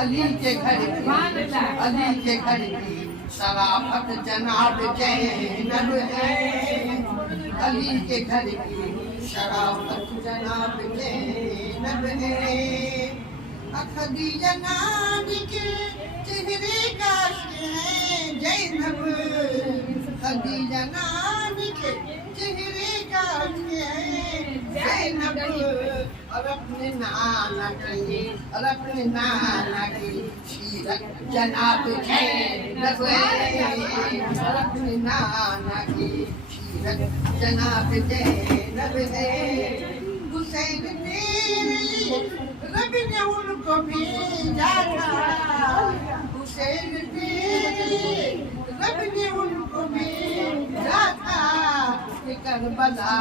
علی کے گھر کی شرافت جناب زینب ہے، علی کے گھر کی شرافت جناب زینب ہے، خدیجہ نام کے چہرے کا ہے زینب، خدیجہ نام کے چہرے کا ہے زینب، اور اپنے نانا کی سیرت جناب زینب ہے، اور اپنے نانا کی سیرت جناب زینب ہے، حسین تیرے لیے رب نے ان کو بھیجا تھا، حسین تیرے لیے رب نے ان کو بھیجا تھا، کہ کربلا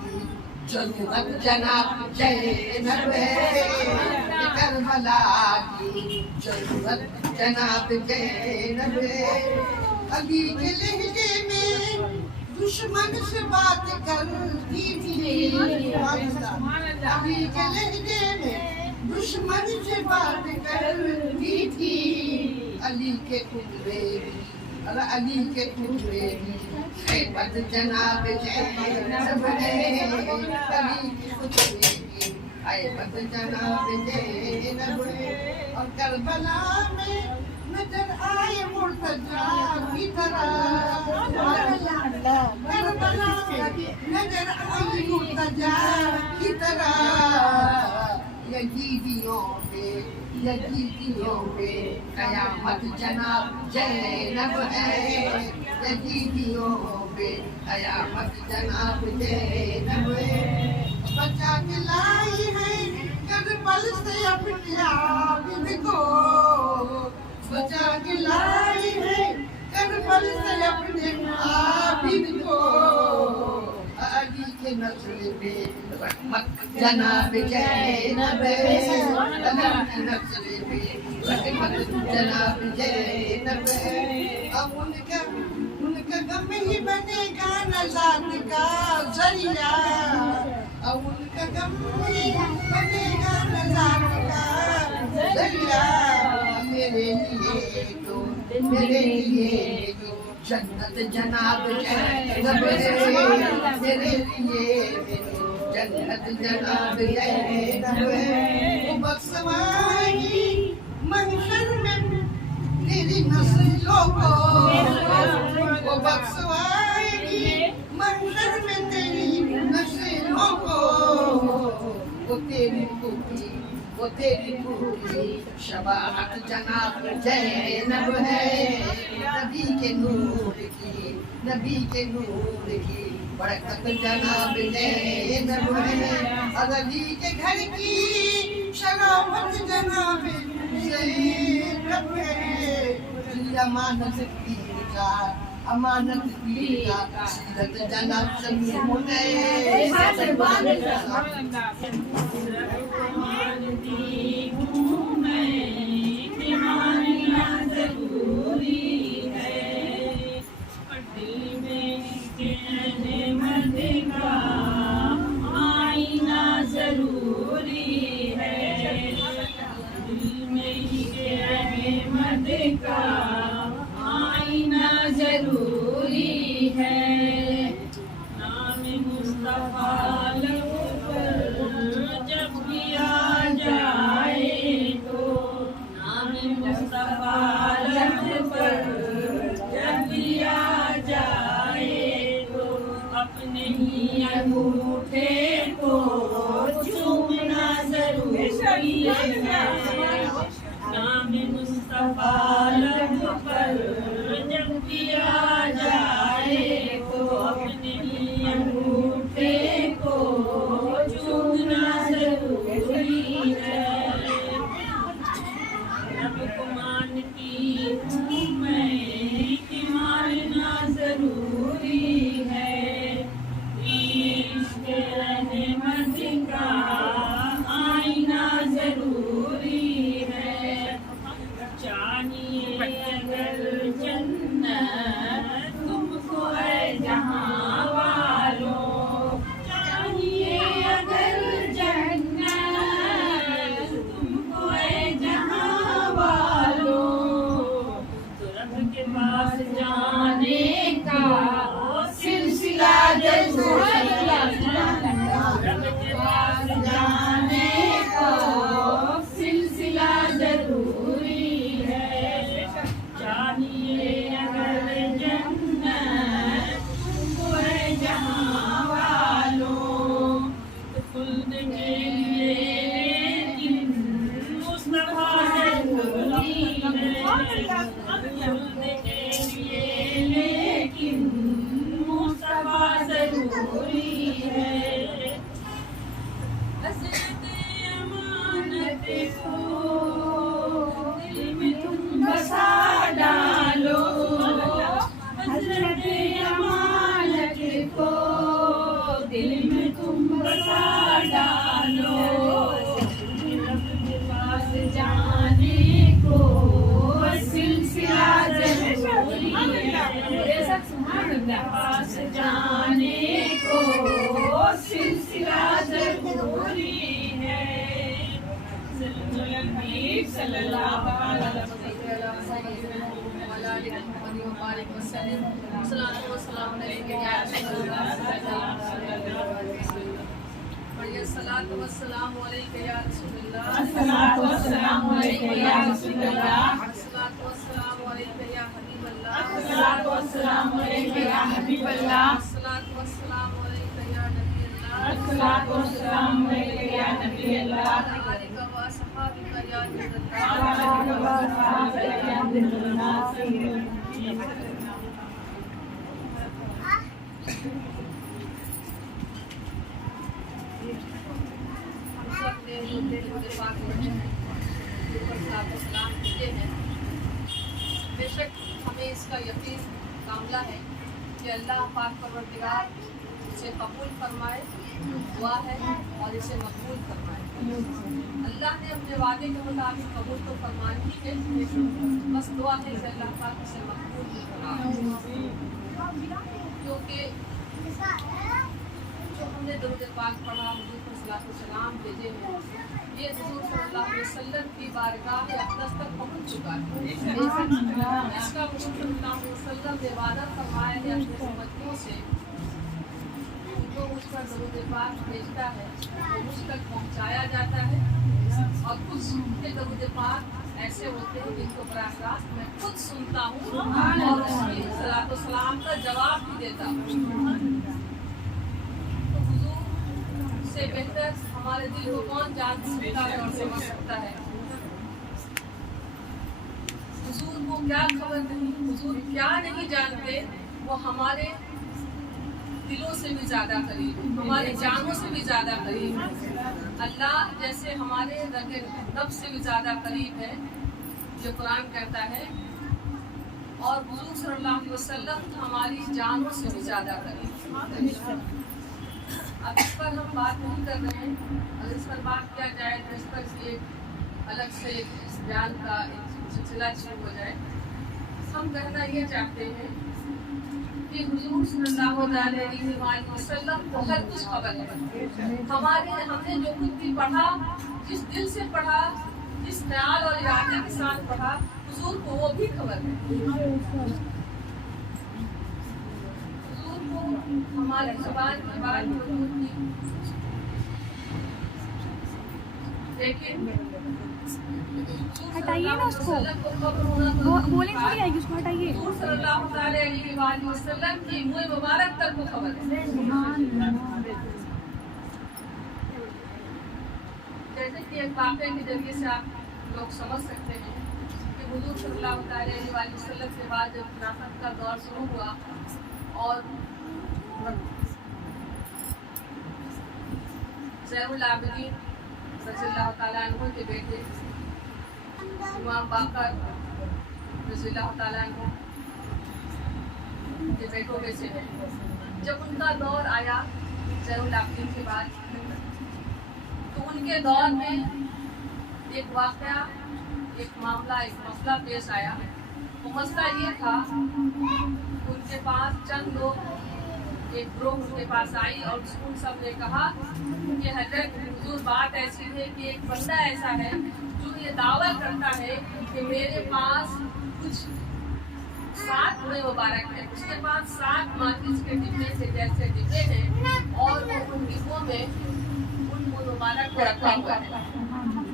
کی جنت جناب زینب ہے، کہ کربلا کی جنت جناب زینب ہے، علی کے لہجے میں دشمن سے بات کرتی تھی، علی کے لہجے میں دشمن سے بات کرتی تھی، علی کے ٹکڑے خیبت جناب زینب ہے، علی کے ٹکڑے خیبت جناب زینب ہے، اور کربلا میں نظر آئے مرتضیٰ کی طرح، کربلا میں نظر آئے مرتضیٰ کی طرح، یزیدیوں پہ قیامت جناب زینب ہے، یزیدیوں پہ قیامت جناب زینب ہے، بچا کے لائی ہے کربل سے اپنے عابد کو، بچا کے لائی ہے کربل سے اپنے عابد کو، علی کے نسل پہ رحمت جناب زینب ہے، علی کے نسل پہ رحمت جناب زینب ہے، اب ان کا غم ہی بنے گا نجات کا ذریعہ، اب ان کا غم ہی بنے گا نجات کا ذریعہ، میرے لیے جنت جناب زینب ہے، میرے لیے جنت جناب زینب ہے، وہ بخشوائے گی محشر میں تیری نسلوں کو، وہ بخشوائے گی محشر میں تیری نسلوں کو، وہ تیری پوری شفاعت جناب زینب ہے، نبی کے نور کی برکت جناب زینب ہے، اور علی کے گھر کی شرافت جناب زینب ہے، امانت پیر کا سیرت جناب زینب ہے، آئینہ ضروری ہے، نام مصطفیٰ لب پر جب بھی آ جائے تو، نام مصطفیٰ لب پر جب بھی آ جائے تو، اپنے ہی انگوٹھے کو چومنا ضروری ہے، نام مصطفیٰ لب پر جب بھی آ جائے تو، اپنے ہی انگوٹھے کو چومنا ضروری ہے، رب کو مانتی ہوں میں کہ ماننا ضروری ہے، عشق رحمت کا آئینہ ضروری सिलसिला जाने को सिलसिला जरूरी है चाहिए अगर जन्नत तुमको है जहाँ वालों तो खुल्द के लिए लेकिन मुस्तफा जरूरी है खुल्द के लिए लेकिन मुस्तफा जरूरी है हज़रत अमानत को दिल में तुम बसा डालो हज़रत अमानत को दिल में तुम बसा डालो रब के पास जाने को सिलसिला जरूरी है पास जाने को सिलसिला जरूरी है सल्लल्लाहु अलैहि वसल्लम सल्लल्लाहु अलैहि अस्सलातु वस्सलामु अलैका या रसूलल्लाह अस्सलातु वस्सलामु अलैका या रसूलल्लाह अस्सलातु वस्सलामु अलैका या हबीबल्लाह अस्सलातु वस्सलामु अलैका या हबीबल्लाह अस्सलातु वस्सलामु अलैका या नबील्लाह अस्सलातु वस्सलामु अलैका या नबील्लाह अलैका व सहाबिका या बेशक हमें इसका यकीन कामला है कि अल्लाह पाक परवरदिगार इसे कबूल फरमाए, दुआ है और इसे मकबूल फरमाए। अल्लाह ने अपने वादे के मुताबिक कबूल तो फरमानी ही है, बस दुआ है कि अल्लाह पाक इसे मकबूल भी फरमाए। क्योंकि जो हमने दुरूद पाक पढ़ा, हुजूर को सलात व सलाम भेजे हैं, ये हुजूर सल्लल्लाहु अलैहि वसल्लम की बारगाह अक़दस तक पहुँच चुका है। इसका हुजूर सल्लल्लाहु अलैहि वसल्लम ने वादा फरमाया है अपने उम्मतियों से, जो मुझ पर दुरूद पाक भेजता है वो मुझ तक पहुँचाया जाता है। और कुछ के दुरूद पाक ऐसे होते हैं जिनको बराह रास्त मैं खुद सुनता हूँ और उसकी सलात व सलाम का जवाब भी देता हूँ। से बेहतर हमारे दिल को कौन जान सकता है और समझ सकता है। हुजूर को क्या खबर नहीं, हुजूर क्या नहीं जानते, वो हमारे दिलों से भी ज्यादा करीब, हमारी जानों से भी ज्यादा करीब। अल्लाह जैसे हमारे रगे रब से भी ज्यादा करीब है, जो कुरान कहता है, और हुजूर सल्लल्लाहु अलैहि वसल्लम हमारी जानों से भी ज्यादा करीब। अब इस पर हम बात नहीं कर रहे हैं, अगर इस पर बात किया जाए तो इस पर एक अलग से बयान का एक सिलसिला शुरू हो जाए। हम कहना ये चाहते हैं कि हुजूर सल्लल्लाहु अलैहि वसल्लम को हर कुछ खबर है। हमने जो कुछ भी पढ़ा, जिस दिल से पढ़ा, जिस ख्याल और इरादे के साथ पढ़ा, हुजूर को वो भी खबर है। हमारी ज़ुबान की बात हुजूर की, लेकिन हटाइए ना उसको, वो बोले थोड़ी आएगी, उसको हटाइए। हुजूर सल्लल्लाहु अलैहि वसल्लम की मुँह मुबारक तक को खबर है। जैसे कि एक वाक़े के जरिए से आप लोग समझ सकते हैं कि हुजूर सल्लल्लाहु अलैहि वसल्लम के बाद जब खिलाफत का दौर शुरू हुआ और ज़ैनुल आबिदीन रज़ियल्लाहु ताला अन्हु के बेटे इमाम बाकर रज़ियल्लाहु ताला अन्हु के बेटों में से है। जब उनका दौर आया ज़ैनुल आबिदीन के बाद, तो उनके दौर में एक वाक़या, एक मामला, एक मसला पेश आया। वो मसला ये था, उनके पास चंद लोग, एक ग्रुप उनके पास आई और उन सब ने कहा कि हज़रत हुजूर, बात ऐसी है कि एक बंदा ऐसा है जो ये दावा करता है कि मेरे पास कुछ 7 मुँह मुबारक है, उसके बाद 7 माचिस के डिब्बे से जैसे डिब्बे हैं और वो उन डिब्बों में उन मुँह मुबारक को रखा हुआ है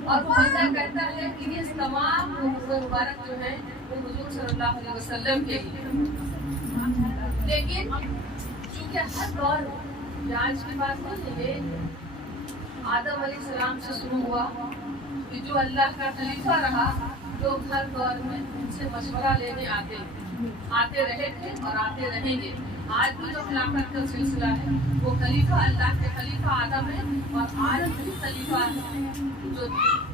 और वो बंदा कहता है कि ये तमाम मुँह मुबारक जो है वो हुजूर सल्लल्लाहु अलैहि वसल्लम के लिए। लेकिन चूंकि हर दौर आज की बात नहीं है, आदम अलैहिस्सलाम से शुरू हुआ कि जो अल्लाह का खलीफा रहा, लोग हर दौर में उनसे मशवरा लेने आते रहे थे और आते रहेंगे। आज भी जो खिलाफत का सिलसिला है वो खलीफा अल्लाह के खलीफा आदम है और आज भी खलीफा जो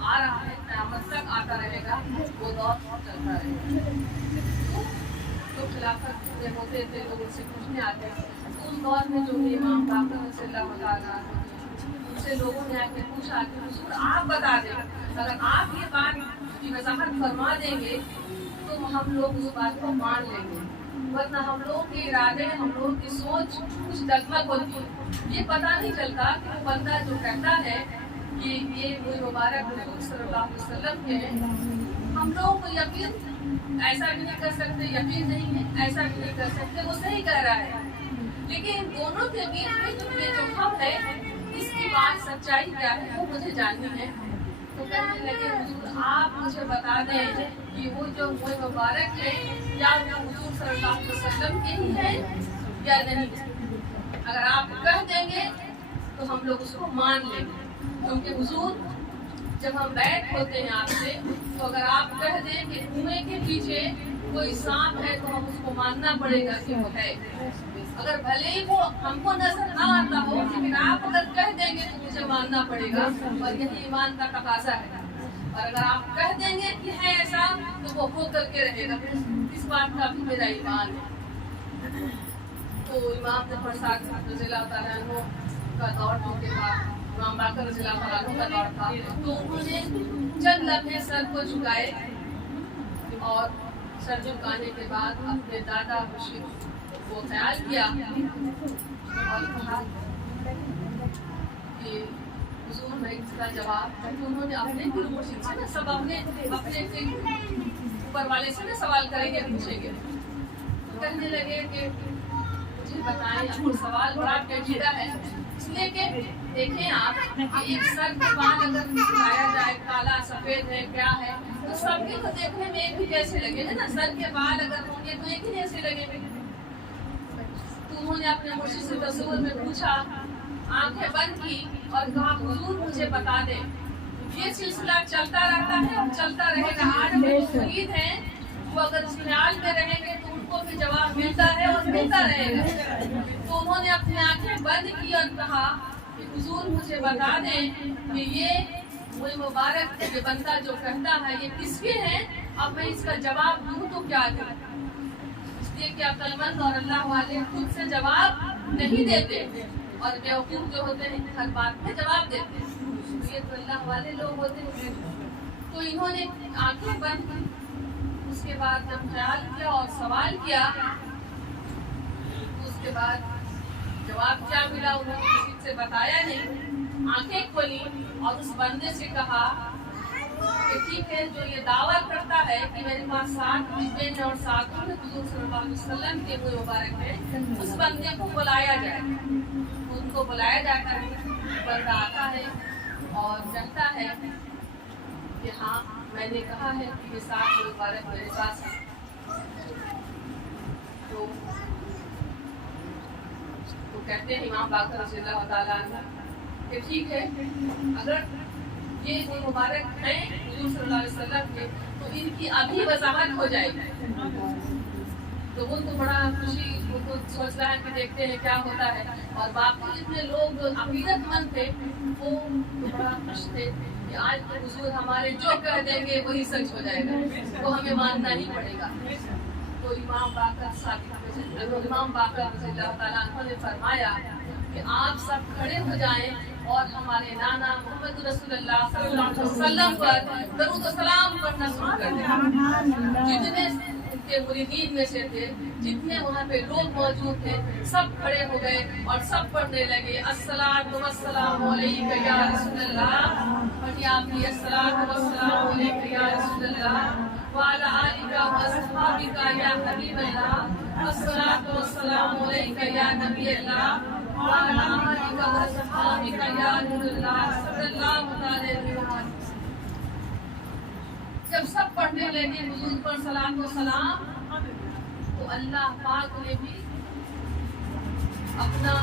आ रहा है क़यामत तक आता रहेगा, वो दौर चलता रहेगा। जो खिलाफत में होते थे लोग उनसे पूछने आते थे, उस दौर में जो इमाम बाकर रज़ियल्लाहु ताला उनसे लोगों ने आके पूछा कि हुजूर आप बता दें, अगर आप ये बात की वजाहत फरमा देंगे तो हम लोग उस बात को मान लेंगे, वरना हम लोगों के इरादे, हम लोगों की सोच कुछ डगमग होती है। ये पता नहीं चलता कि वो बंदा जो कहता है कि ये मुझ मुबारक हुजूर सल्लल्लाहु अलैहि वसल्लम के हैं, हम लोगों को यकीन ऐसा भी नहीं कर सकते, यकीन नहीं है ऐसा भी नहीं कर सकते, वो सही कह रहा है। लेकिन दोनों के बीच में जो हम है, इसकी बात सच्चाई क्या है वो मुझे जाननी है। तो कहने लगे हुजूर आप मुझे बता दें कि वो जो मुझ मुबारक है क्या वो हुजूर सल्लल्लाहु अलैहि वसल्लम के ही है या नहीं। अगर आप कह देंगे तो हम लोग उसको मान लेंगे, क्योंकि हुजूर जब हम बैठ होते हैं आपसे, तो अगर आप कह दें कि कुएं के पीछे कोई सांप है तो हम उसको मानना पड़ेगा कि वो है। अगर भले ही वो हमको नजर ना आता हो, लेकिन आप अगर कह देंगे तो मुझे मानना पड़ेगा, और यही ईमान का तकाजा है। और अगर आप कह देंगे कि है ऐसा तो वो हो करके रहेगा, इस बात का भी मेरा ईमान है। तो इमाम जफर साहब रज़ियल्लाहु ताला अन्हु का दौर के बाद इमाम बाकर रज़ियल्लाहु ताला अन्हु का दौर था, तो उन्होंने चंद लम्हे सर को झुकाए और सर झुकाने के बाद अपने दादा मुर्शिद को ख्याल किया और कहा कि हुजूर मैं इसका जवाब, क्योंकि उन्होंने अपने गुरु मुर्शिद से ना सब अपने ऊपर वाले से ना सवाल करेंगे, पूछेंगे। तो कहने लगे कि मुझे बताएं, आपको सवाल बड़ा पेचीदा है, इसलिए कि देखें आप एक सर के बाल अगर दिखाया जाए काला सफेद है क्या है, तो सबके को देखने में एक ही जैसे लगेंगे ना। सर के बाल अगर होंगे तो एक ही जैसे लगेंगे। तो उन्होंने अपने मुर्शिद से तसव्वुर में पूछा, आंखें बंद की और कहा हुजूर मुझे बता दें। ये सिलसिला चलता रहता है और चलता रहेगा। आज जो मुरीद हैं वो अगर उस ख्याल में रहेंगे तो उनको भी जवाब मिलता है और मिलता रहेगा। तो उन्होंने अपनी आंखें बंद की और कहा कि हुजूर मुझे बता दें कि ये मुझ मुबारक ये बंदा जो कहता है ये किसके हैं, अब मैं इसका जवाब दूं तो क्या दूं। इसलिए कि अक्लमंद और अल्लाह वाले खुद से जवाब नहीं देते और बेवकूफ जो होते हैं हर बात में जवाब देते हैं, ये तो अल्लाह वाले लोग होते हैं। तो इन्होंने आंखें बंद की, उसके बाद जब ख्याल किया और सवाल किया तो उसके बाद जवाब क्या मिला उन्होंने किसी से बताया नहीं। आंखें खोली और उस बंदे से कहा कि ठीक है, जो ये दावा करता है कि मेरे पास 7 डिब्बे हैं और 7 में हुजूर सल्लल्लाहु अलैहि वसल्लम के मुँह मुबारक है, उस बंदे को बुलाया जाए। उनको बुलाया जाता है, बंदा आता है और कहता है कि हाँ मैंने कहा है कि ये 7 मुँह मुबारक मेरे पास है। तो कहते हैं इमाम बाकर रज़ियल्लाहु ताला अन्हु कि ठीक है, अगर ये मुँह मुबारक हैं हुजूर सल्लल्लाहु अलैहि वसल्लम के तो इनकी अभी वजाहत हो जाएगी। तो वो तो बड़ा खुशी, वो तो सोच रहा है कि देखते हैं क्या होता है। और बाकी जितने लोग अकीदतमंद थे वो तो बड़ा खुश थे कि आज तो हुजूर हमारे जो कह देंगे वही सच हो जाएगा, वो हमें मानना ही पड़ेगा। तो इमाम बाकर रज़ियल्लाहु ताला अन्हु ने फरमाया कि आप सब खड़े हो जाएं और हमारे नाना मोहम्मद रसूलुल्लाह सल्लल्लाहु अलैहि वसल्लम पर दरूद और सलाम पढ़ना शुरू कर दें। जितने उनके मुरीदीन में से थे, जितने वहाँ पे लोग मौजूद थे, सब खड़े हो गए और सब पढ़ने लगे अस्सलातु वस्सलामु अलैका या रसूलल्लाह। पढ़िए आप भी अस्सलातु वस्सलामु अलैका या रसूलल्लाह। وعلى آلك وأصحابك يا حبيب الله الصلاة والسلام عليك يا نبي الله وعلى آلك وأصحابك يا نور الله صلی اللہ علیہ وسلم. جب سب پڑھنے لگے حضور پر صلاۃ و سلام تو اللہ پاک نے بھی اپنا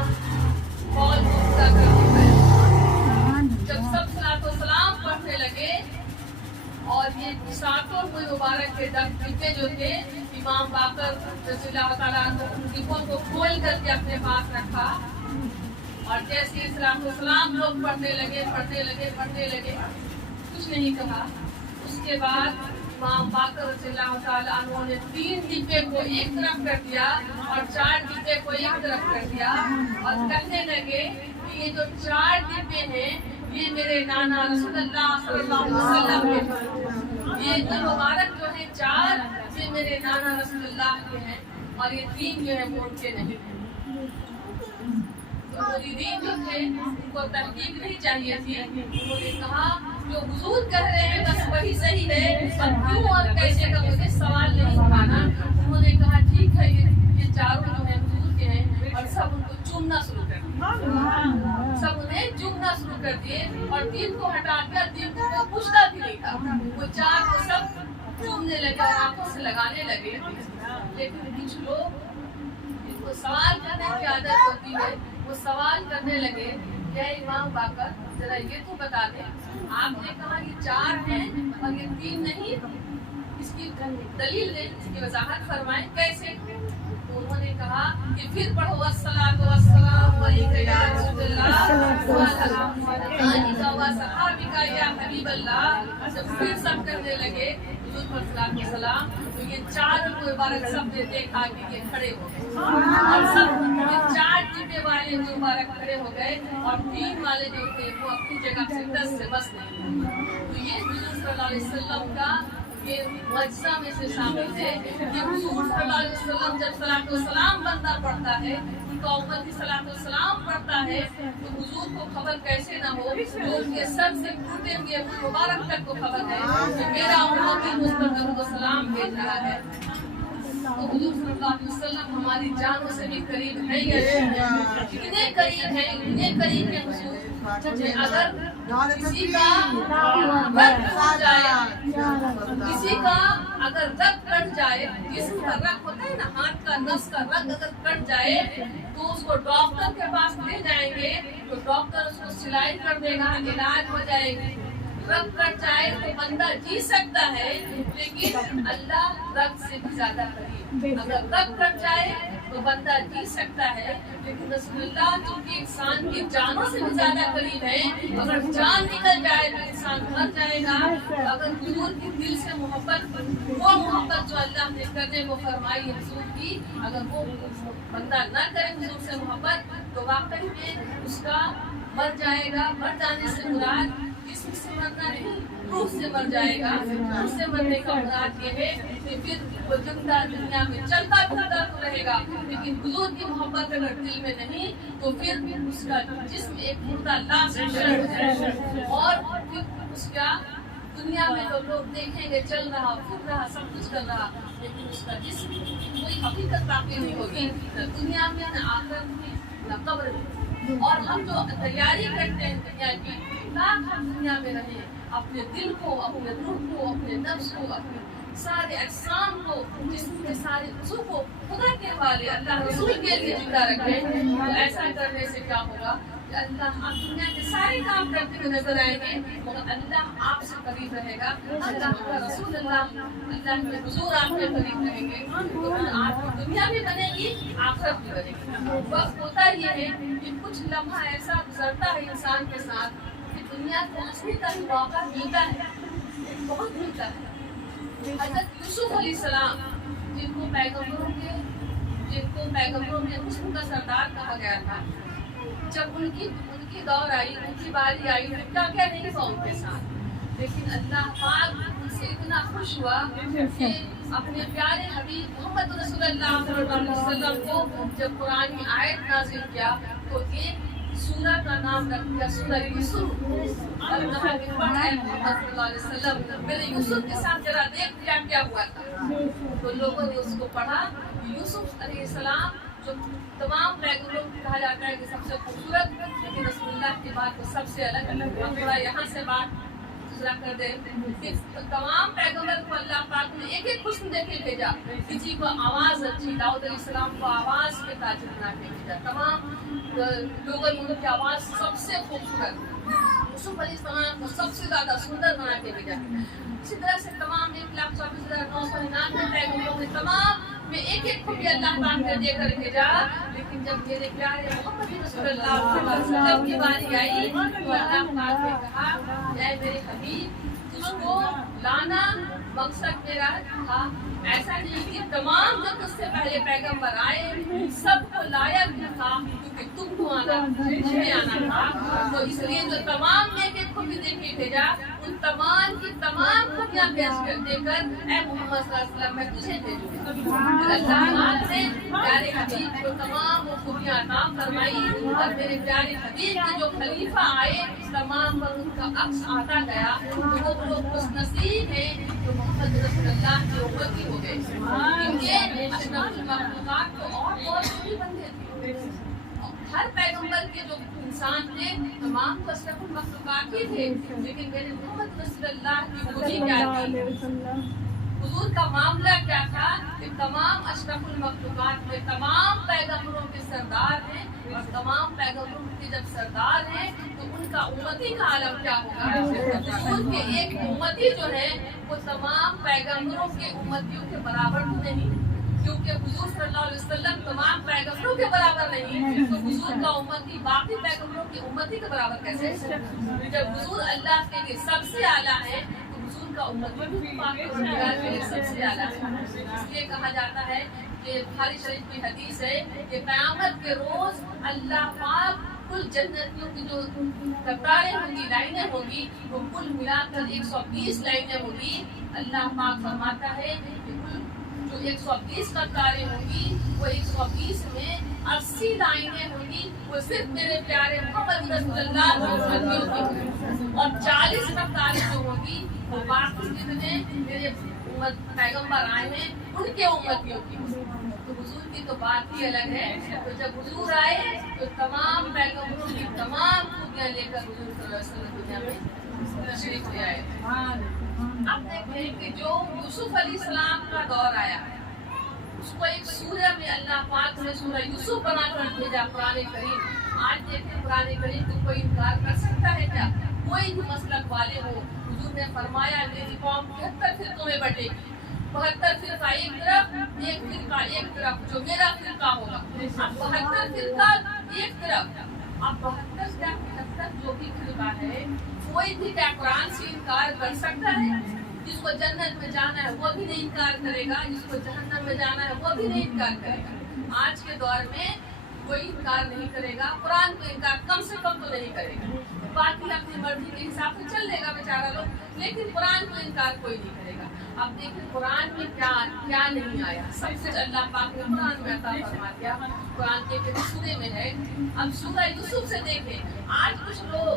قول کو پورا کر دیا. جب سب صلاۃ و سلام پڑھنے لگے اور یہ ساتوں کوئی مبارک کے ڈبے جو تھے امام باقر رضی اللہ تعالیٰ عنہ ان ڈبوں کو کھول کر کے اپنے پاس رکھا اور جیسے صلاۃ و سلام لوگ پڑھنے لگے کچھ نہیں کہا. اس کے بعد امام باقر رضی اللہ تعالیٰ عنہ نے 3 ڈبے کو ایک طرف کر دیا اور 4 ڈبے کو ایک طرف کر دیا اور کہنے لگے کہ یہ جو 4 ڈبے ہیں یہ میرے نانا رسول اللہ صلی اللہ علیہ وسلم کے ہیں. یہ مبارک جو ہے 4 یہ میرے نانا رسول اللہ کے ہیں اور یہ 3 جو ہے وہ ان کے نہیں ہیں. مریدین جو تھے ان کو تحقیق نہیں چاہیے تھی. انہوں نے کہا جو حضور کہہ رہے ہیں بس وہی صحیح ہے اور کیوں اور کیسے کا مجھے سوال نہیں اٹھانا. انہوں نے کہا ٹھیک ہے یہ 4 جو ہیں حضور کے ہیں اور سب ان کو چومنا شروع کر دیا. سب انہیں چومنا شروع کر دیے اور 3 کو ہٹا کر 3 کو پوچھتا بھی نہیں تھا. وہ 4 کو سب چومنے لگے اور آنکھوں سے لگانے لگے. لیکن کچھ لوگ جن کو سوال کرنے کی عادت ہوتی ہے وہ سوال کرنے لگے کہ امام باقر ذرا یہ تو بتا دیں آپ نے کہا یہ 4 ہیں اور یہ 3 نہیں, اس کی دلیل دیں, اس کی وضاحت فرمائیں کیسے. انہوں نے کہا کہ پھر پڑھو الصلاۃ والسلام علیک یا رسول اللہ وعلیک وصحابک یا حبیب اللہ. جب پھر سب کرنے لگے حضور پر صلاۃ و سلام تو یہ 4 مبارک سب نے دیکھا کہ یہ کھڑے ہو گئے اور سب یہ 4 ڈبے والے مبارک کھڑے ہو گئے اور 3 والے جو تھے وہ اپنی جگہ سے 10 سے بس نہیں. تو یہ حضور صلی اللہ علیہ وسلم کا یہ معجزہ میں سے شامل ہے کہ حضور صلی اللہ علیہ وسلم جب صلاۃ و سلام بندہ پڑھتا ہے ان کا امتی صلاۃ و سلام پڑھتا ہے تو حضور کو خبر کیسے نہ ہو جو ان کے سر سے ٹوٹے ہوئے مبارک تک کو خبر ہے کہ میرا امتی مجھ پر درود و سلام بھیج رہا ہے. تو حضور صلی اللہ علیہ وسلم ہماری جانوں سے بھی قریب ہے. کتنے قریب ہیں حضور. اگر کسی کا رگ کٹ جائے جسم کا رگ ہوتا ہے نا ہاتھ کا نس کا رگ اگر کٹ جائے تو اس کو ڈاکٹر کے پاس لے جائیں گے تو ڈاکٹر اس کو سلائی کر دے گا, علاج ہو جائے گا. رگ کٹ جائے تو بندہ جی سکتا ہے لیکن اللہ رگ سے بھی زیادہ قریب. اگر رگ کٹ جائے تو بندہ جی سکتا ہے لیکن رسول اللہ چونکہ انسان کی جانوں سے بھی زیادہ قریب ہے. اگر جان نکل جائے تو انسان مر جائے گا. اگر حضور کی دل سے محبت وہ محبت جو اللہ نے کرنے کو فرمائی حضور کی اگر وہ بندہ نہ کرے حضور سے محبت تو واقعی میں اس کا مر جائے گا. مر جانے سے مراد جسم سے مرنا نہیں روح سے مر جائے گا. روح سے مرنے کا مراد یہ ہے کہ پھر وہ زندہ دنیا میں چلتا پھرتا تو رہے گا لیکن حضور کی محبت اگر دل میں نہیں تو پھر اس کا جسم ایک مردہ لاش ہو جائے اور پھر اس کا دنیا میں تو لوگ دیکھیں گے چل رہا پھر رہا سب کچھ کر رہا لیکن اس کا جسم کوئی حقیقت باقی نہیں ہوگی نہ دنیا میں نہ آخرت میں نہ قبر میں. اور ہم جو تیاری کرتے ہیں دنیا کی تاکہ ہم دنیا میں رہیں اپنے دل کو اپنے روح کو اپنے نفس کو اپنے سارے اجسام کو جسم کے سارے عضو کو خدا کے حوالے اللہ رسول کے لیے زندہ رکھیں. تو ایسا کرنے سے کیا ہوگا کہ اللہ آپ دنیا کے سارے کام کرتے ہوئے نظر آئیں گے مگر اللہ آپ سے قریب رہے گا. اللہ کا رسول اللہ کے حضور آپ کے قریب رہیں گے تو آپ کی دنیا بھی بنے گی آخرت بھی بنے گی. وقت ہوتا یہ ہے کہ کچھ لمحہ ایسا گزرتا ہے انسان کے ساتھ کہ دنیا کو ہنسنے کا موقع ملتا ہے بہت ملتا ہے. حضرت یوسف علیہ السلام جن کو پیغمبروں کے حسن کا سردار کہا گیا تھا جب ان کی دور آئی ان کی باری آئی کیا نہیں ہوا ان کے ساتھ لیکن اللہ پاک ان سے اتنا خوش ہوا کہ اپنے پیارے حبیب محمد رسول اللہ صلی اللہ علیہ وسلم کو جب قرآن کی آیت نازل کیا تو ایک सूरा का नाम रख दिया सूरा यूसुफ और कहा कि पढ़ा है मोहम्मद सल्लल्लाहु अलैहि वसल्लम मेरे यूसुफ के साथ जरा देख क्या हुआ था। तो लोगों ने उसको पढ़ा। यूसुफ अलैहिस्सलाम जो तमाम पैगंबरों को कहा जाता है कि सबसे खूबसूरत, लेकिन रसूलुल्लाह की बात को सबसे अलग। हम थोड़ा यहाँ से बात दूसरा कर दे कि तमाम पैगंबर को अल्लाह पाक ने एक एक हुस्न देके भेजा। किसी को आवाज अच्छी, दाऊद अलैहिस्सलाम को आवाज के ताज बना के भेजा। तमाम लोगों ने उनकी आवाज सबसे खूबसूरत, यूसुफ अलैहिस्सलाम को सबसे ज्यादा सुंदर बना के भेजा। इसी तरह से तमाम 1,24,999 पैगंबरों ने तमाम में एक एक को भी अल्लाह पाक ने देकर भेजा। लेकिन जब मेरे प्यारे मोहम्मद सल्लल्लाहु अलैहि वसल्लम की बारी आई तो अल्लाह पाक ने कहा, ऐ मेरे हबीब, तुझको लाना मकसद मेरा था। ऐसा नहीं कि तमाम जो तुझसे पहले पैगंबर आए सबको लाया भी था, क्योंकि तुमको आना था। तो इसलिए जो तमाम में एक को भी देके भेजा, उन तमाम की तमाम खुदियां पेश कर देकर ऐ मोहम्मद सल्लल्लाहु अलैहि वसल्लम मैं तुझे भेजूंगा। अल्लाह ने प्यारे हबीब को तमाम वो खुदियां अता फरमाई और मेरे प्यारे हबीब के जो खलीफा आए तमाम पर उनका अक्स आता गया। तो वो लोग खुश नसीब है जो मोहम्मद रसूलुल्लाह की उम्मती हो गए, क्योंकि अशरफुल मखलूकात तो और बहुत भी बंदे थे। हर पैगंबर के जो इंसान थे तमाम तो अशरफुल मखलूकात ही थे, लेकिन मेरे मोहम्मद रसूलुल्लाह की खूबी क्या थी, हुजूर का मामला क्या था कि तमाम अशरफुल मखलूकात में तमाम पैगंबरों के सरदार हैं, और तमाम पैगंबरों के जब सरदार हैं तो उनका उम्मती का आलम क्या होगा। उनके एक उम्मती जो है वो तमाम पैगंबरों के उम्मतियों के बराबर तो नहीं, क्योंकि हुजूर सल्लल्लाहु अलैहि वसल्लम तमाम पैगंबरों के बराबर नहीं, तो हुजूर का उम्मती बाकी पैगंबरों की उम्मती के बराबर कैसे। जब हुजूर अल्लाह के लिए सबसे आला है तो हुजूर का उम्मती भी के लिए सबसे आला है। इसलिए कहा जाता है कि बुखारी शरीफ की हदीस है कि क़यामत के रोज अल्लाह पाक कुल जन्नतियों की जो कतारें होंगी, लाइनें होंगी, वो कुल मिलाकर 120 लाइनें होंगी। अल्लाह पाक फरमाता है कि कुल जो 120 कतारें होंगी वो 120 में 80 लाइनें होंगी वो सिर्फ मेरे प्यारे मोहम्मद रसूलुल्लाह की होंगी, और 40 कतारें जो होंगी वो बाकी जितने मेरे पैगंबर आए हैं उनके उम्मतियों की। तो हुजूर की तो बात ही अलग है। तो जब हुजूर आए तो तमाम पैगंबरों की तमाम खूबियां लेकर हुजूर सल्लल्लाहु अलैहि वसल्लम दुनिया में तशरीफ ले आए। अब देखें कि जो यूसुफ अलैहिस्सलाम का दौर आया, उसको एक सूरह में अल्लाह पाक ने सूरह यूसुफ बनाकर भेजा कुरान करीम। आज देखें कुरान करीम को कोई इनकार कर सकता है क्या? कोई भी मसलक वाले हो, हुजूर ने फरमाया मेरी कौम 73 फिरकों में बटेगी, 72 फिरका एक तरफ, एक फिरका एक तरफ, जो मेरा फिरका होगा। अब 72 फिरका एक तरफ, अब 72 क्या 73 जो भी फिरका है, कोई भी क्या कुरान से इनकार कर सकता है? जिसको जन्नत में जाना है वो भी नहीं इनकार करेगा, जिसको जहन्नम में जाना है वो भी नहीं इनकार करेगा। आज के दौर में कोई इनकार नहीं करेगा, कुरान को इनकार कम से कम तो नहीं करेगा। बाकी अपनी मर्जी के हिसाब से चल लेगा बेचारा लोग, लेकिन कुरान को इनकार कोई नहीं करेगा। अब देखिए कुरान में क्या क्या नहीं आया, सब कुछ अल्लाह पाक ने कुरान में अता फरमा दिया। कुरान के सूरे में है। अब सूरह यूसुफ से देखें, आज कुछ लोग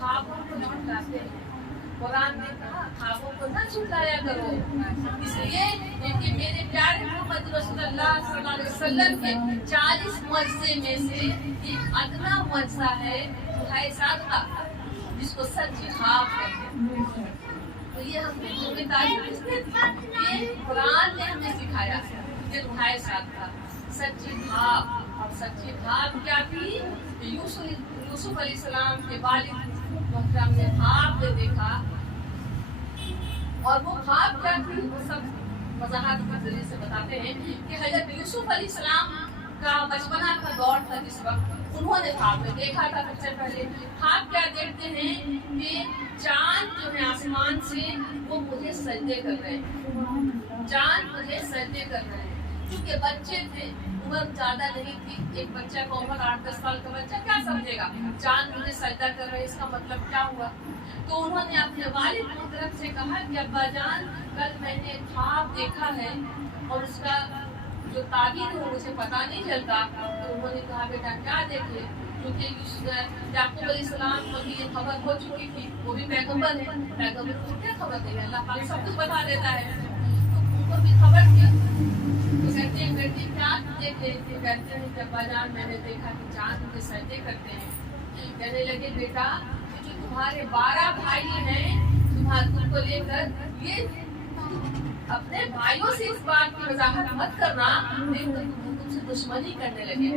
ख्वाबों को झुठलाते हैं। कुरान ने कहा ख्वाबों को न झुठलाया करो, इसलिए क्योंकि मेरे प्यारे मोहम्मद रसूलुल्लाह सल्लल्लाहु अलैहि वसल्लम के 40 मुअज्जे में से एक अदना मुअज्जा है दुहाए सादका, जिसको सच्ची ख्वाब कहते हैं। तो ये हमने जिम्मेदारी किसने दी? ये कुरान ने हमें सिखाया कि दुहाए सादका सच्ची ख्वाब। और सच्ची ख्वाब क्या थी? यूसुफ अलैहिस्सलाम के वालिद मोहतरम ने ख्वाब में देखा, और वो ख्वाब क्या थी वो सब वजाहत के जरिए से बताते हैं कि हजरत यूसुफ अलैहिस्सलाम का बचपना का दौर था, जिस वक्त उन्होंने ख्वाब में देखा था। सबसे पहले ख्वाब क्या देखते हैं कि चांद जो है आसमान से वो मुझे सजदे कर रहे हैं, चांद मुझे सजदे कर रहे हैं। क्योंकि बच्चे थे, उम्र ज्यादा नहीं थी, एक बच्चा का उम्र 8-10 साल का बच्चा क्या समझेगा चांद मुझे सजदा कर रहे हैं, इसका मतलब क्या हुआ। तो उन्होंने अपने वालिद मोहतरम से कहा कि अब्बा जान, कल मैंने ख्वाब देखा है और उसका जो ताबीर हो मुझे पता नहीं चलता। तो उन्होंने कहा बेटा क्या देखे, क्योंकि याकूब अलैहिस्सलाम को भी ये खबर हो चुकी थी, वो भी पैगंबर है, पैगंबर को क्या खबर देगा, अल्लाह पाक सब कुछ बता देता है, तो उनको भी खबर थी। तो कहते हैं बेटे क्या देखे, कहते हैं कि अब्बा जान मैंने देखा कि चांद उनके सजदे करते हैं। कहने लगे बेटा जो तुम्हारे 12 भाई हैं तुमको लेकर, ये अपने भाइयों से इस बात की वजाहत मत करना, नहीं तो तुमसे दुश्मनी करने लगे।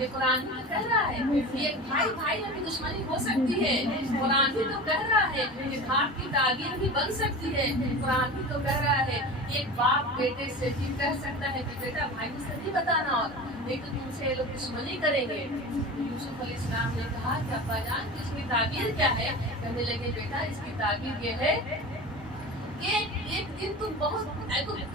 ये कुरान भी कह रहा है कि एक भाई भाई में भी दुश्मनी हो सकती है। कुरान भी तो कह रहा है कि घाट की तागीर भी बन सकती है। कुरान भी तो कह रहा है कि एक बाप बेटे से भी कह सकता है कि बेटा भाई से नहीं बताना, और नहीं तो तुमसे ये लोग दुश्मनी करेंगे। यूसुफ अलैहिस्सलाम ने कहा कि अब्बा जान इसकी ताबीर क्या है। कहने लगे बेटा इसकी ताबीर ये है कि एक दिन तुम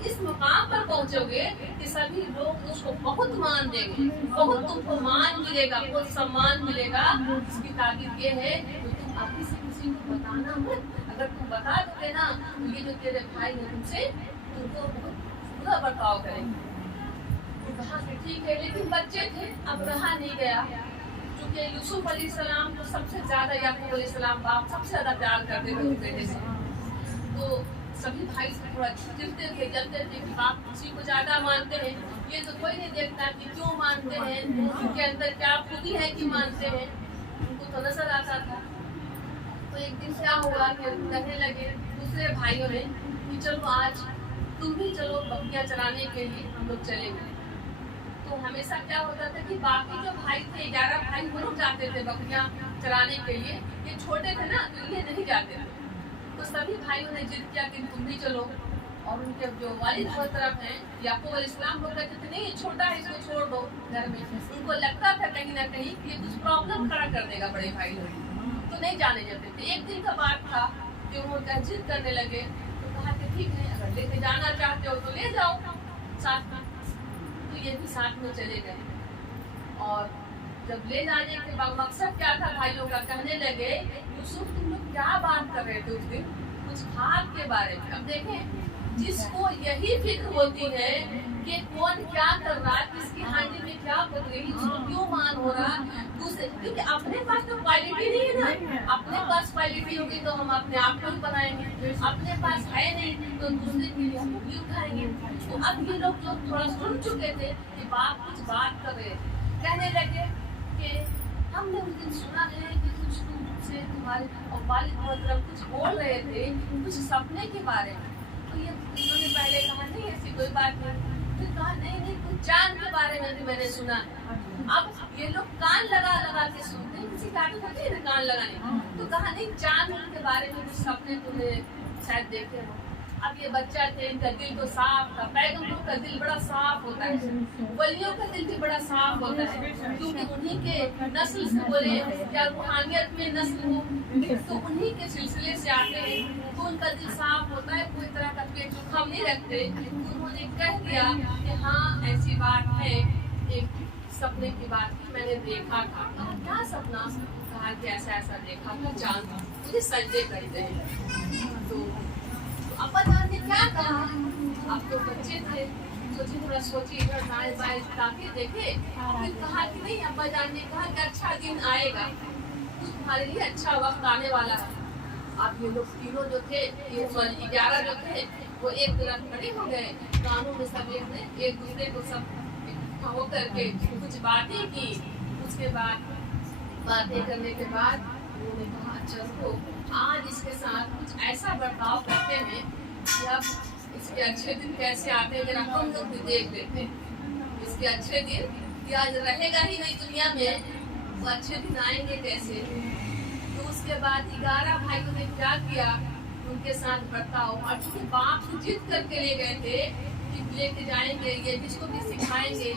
इस मुकाम पर पहुंचोगे कि सभी लोग उसको बहुत मान देंगे, बहुत तुमको मान मिलेगा, बहुत सम्मान मिलेगा। इसकी ताबीर ये है कि तुम अभी से किसी को बताना मत। अगर तुम बता दोगे ना तो ये जो तेरे भाई है तुमको बहुत बुरा बर्ताव करेंगे। तो कहा कि ठीक है, लेकिन बच्चे थे, अब रहा नहीं गया। क्योंकि यूसुफ अलैहिस्सलाम को सबसे ज्यादा याकूब अलैहिस्सलाम बाप सबसे ज्यादा प्यार करते थे बेटे से, तो सभी भाई से थोड़ा चिढ़ते थे, जलते थे कि बाप किसी को ज्यादा मानते हैं, ये तो कोई नहीं देखता कि क्यों मानते हैं, उनके अंदर क्या खूबी है कि मानते हैं, उनको तो नजर आता था। तो एक दिन क्या हुआ कि कहने लगे दूसरे भाइयों ने कि चलो आज तुम भी चलो बकरियां चराने के लिए हम लोग चलेंगे। तो हमेशा क्या होता था कि बाकी जो भाई थे 11 भाई वो लोग जाते थे बकरियां चराने के लिए, ये छोटे थे ना तो ये नहीं जाते थे। तो सभी भाइयों ने जिद किया कि तुम भी चलो, और उनके जो वालिद मोहतरम हैं याकूब अलैहिस्सलाम लोग कहते थे नहीं ये छोटा है इसको छोड़ दो घर में। उनको लगता था कहीं ना कहीं कि ये कुछ प्रॉब्लम खड़ा कर देगा बड़े भाई लोग, तो नहीं जाने देते थे। एक दिन का बात था कि उन्होंने जिद करने लगे, तो कहा कि ठीक है अगर लेके जाना चाहते हो तो ले जाओ साथ में। तो ये भी साथ में चले गए, और जब ले जाने के बाद मकसद क्या था भाइयों का, कहने लगे यूसुफ तुम लोग क्या बात कर रहे थे उस दिन, कुछ खाद के बारे में। अब देखें जिसको यही फिक्र होती है कि कौन क्या कर रहा है, किसकी हांडी में क्या बन रही, उसको क्यों मान हो रहा, दूसरे क्योंकि अपने पास तो क्वालिटी नहीं है ना, अपने पास क्वालिटी होगी तो हम अपने आप को ही बनाएंगे, अपने पास है नहीं तो दूसरे के लिए हम भी उठाएंगे। तो अब ये लोग जो थोड़ा सुन चुके थे कि बाप कुछ बात कर रहे, कहने लगे कि हमने उस दिन सुना है कि कुछ तुमसे तुम्हारे वालिद मोहतरम कुछ बोल रहे थे कुछ सपने के बारे में। तो ये इन्होंने पहले कहा नहीं ऐसी कोई बात नहीं, फिर कहा नहीं कुछ चांद के बारे में भी मैंने सुना है। अब ये लोग कान लगा लगा के सुनते हैं, किसी का होती है ना कान लगाने, तो कहा नहीं चांद के बारे में कुछ सपने तुमने शायद देखे हो। अब ये बच्चा थे, इनका दिल तो साफ था, पैगंबरों का दिल बड़ा साफ होता है, वलियों का दिल भी बड़ा साफ होता है, क्योंकि उन्हीं के नस्ल से बोले या रूहानियत में नस्ल हो तो उन्हीं के सिलसिले से आते हैं, तो उनका दिल साफ होता है, कोई तरह का पेट जुकाम नहीं रखते। तो उन्होंने कह दिया कि हाँ ऐसी बात है, एक सपने की बात की मैंने देखा था। क्या सपना? कहा कि ऐसा ऐसा देखा था, चांद मुझे सजदे करते हैं। तो अब्बा जान ने क्या कहा, अब तो बच्चे थे, सोची थोड़ा सोची इधर दाएं बाएं ताकि देखे, फिर कहा कि नहीं, अब्बा जान ने कहा कि अच्छा दिन आएगा, तुम्हारे लिए अच्छा वक्त आने वाला है। अब ये लोग तीनों जो थे, 11 जो थे, वो एक तरफ खड़े हो गए, कानों में सब एक दूसरे को सब होकर के कुछ बातें की। उसके बाद बातें करने के बाद उन्होंने कहा अच्छा तो आज इसके साथ कुछ ऐसा बर्ताव करते हैं कि अब इसके अच्छे दिन कैसे आते हैं जरा हम लोग भी देख लेते हैं। इसके अच्छे दिन कि आज रहेगा ही नहीं दुनिया में, वो अच्छे दिन आएंगे कैसे। तो उसके बाद 11 भाइयों ने क्या किया, उनके साथ बर्ताव, और चूंकि बाप को जिद करके ले गए थे कि लेके जाएंगे ये जिसको भी सिखाएंगे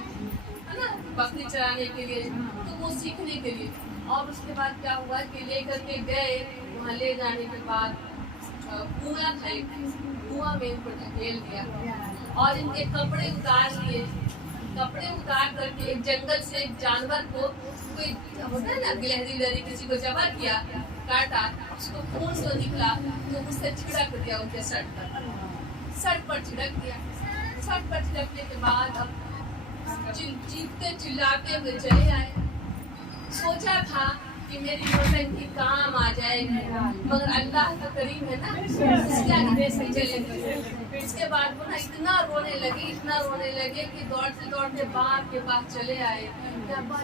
है ना बकरी चराने के लिए, तो वो सीखने के लिए। और उसके बाद क्या हुआ कि लेकर के गए, वहाँ ले जाने के बाद कुआं था, कुआं में इनको ढकेल दिया और इनके कपड़े उतार लिए। कपड़े उतार करके एक जंगल से एक जानवर को, कोई होता है ना गिलहरी लहरी, किसी को जमा किया, काटा, उसको खून से निकला तो उससे छिड़क दिया उनके सर पर छिड़क दिया। सब बच लगने के बाद अब चीखते चिल्लाते हुए चले आए। सोचा था कि मेरी नौटंकी काम आ जाएगी, मगर अल्लाह का करीम है ना, इसके आगे कैसे चलेंगे। इसके बाद वो ना इतना रोने लगे कि दौड़ते दौड़ते बाप के पास चले आए कि अब्बा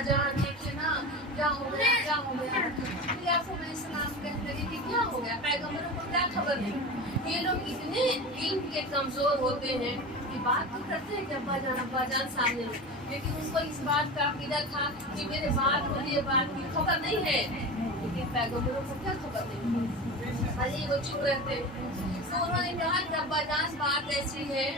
जान देखिए ना क्या हो गया। फिर याकूब अलैहिस्सलाम कहने लगे कि क्या हो गया, पैगंबरों को क्या खबर नहीं। ये लोग इतने इल्म के कमजोर होते हैं कि बात तो करते हैं कि अब्बा जान सामने, लेकिन उनको इस बात का अकीदा था कि मेरे बात मुझे ये बात की खबर नहीं है। लेकिन पैगंबरों को क्या खबर नहीं, अरे वो चुप रहते। तो उन्होंने कहा कि अब्बा जान बात ऐसी है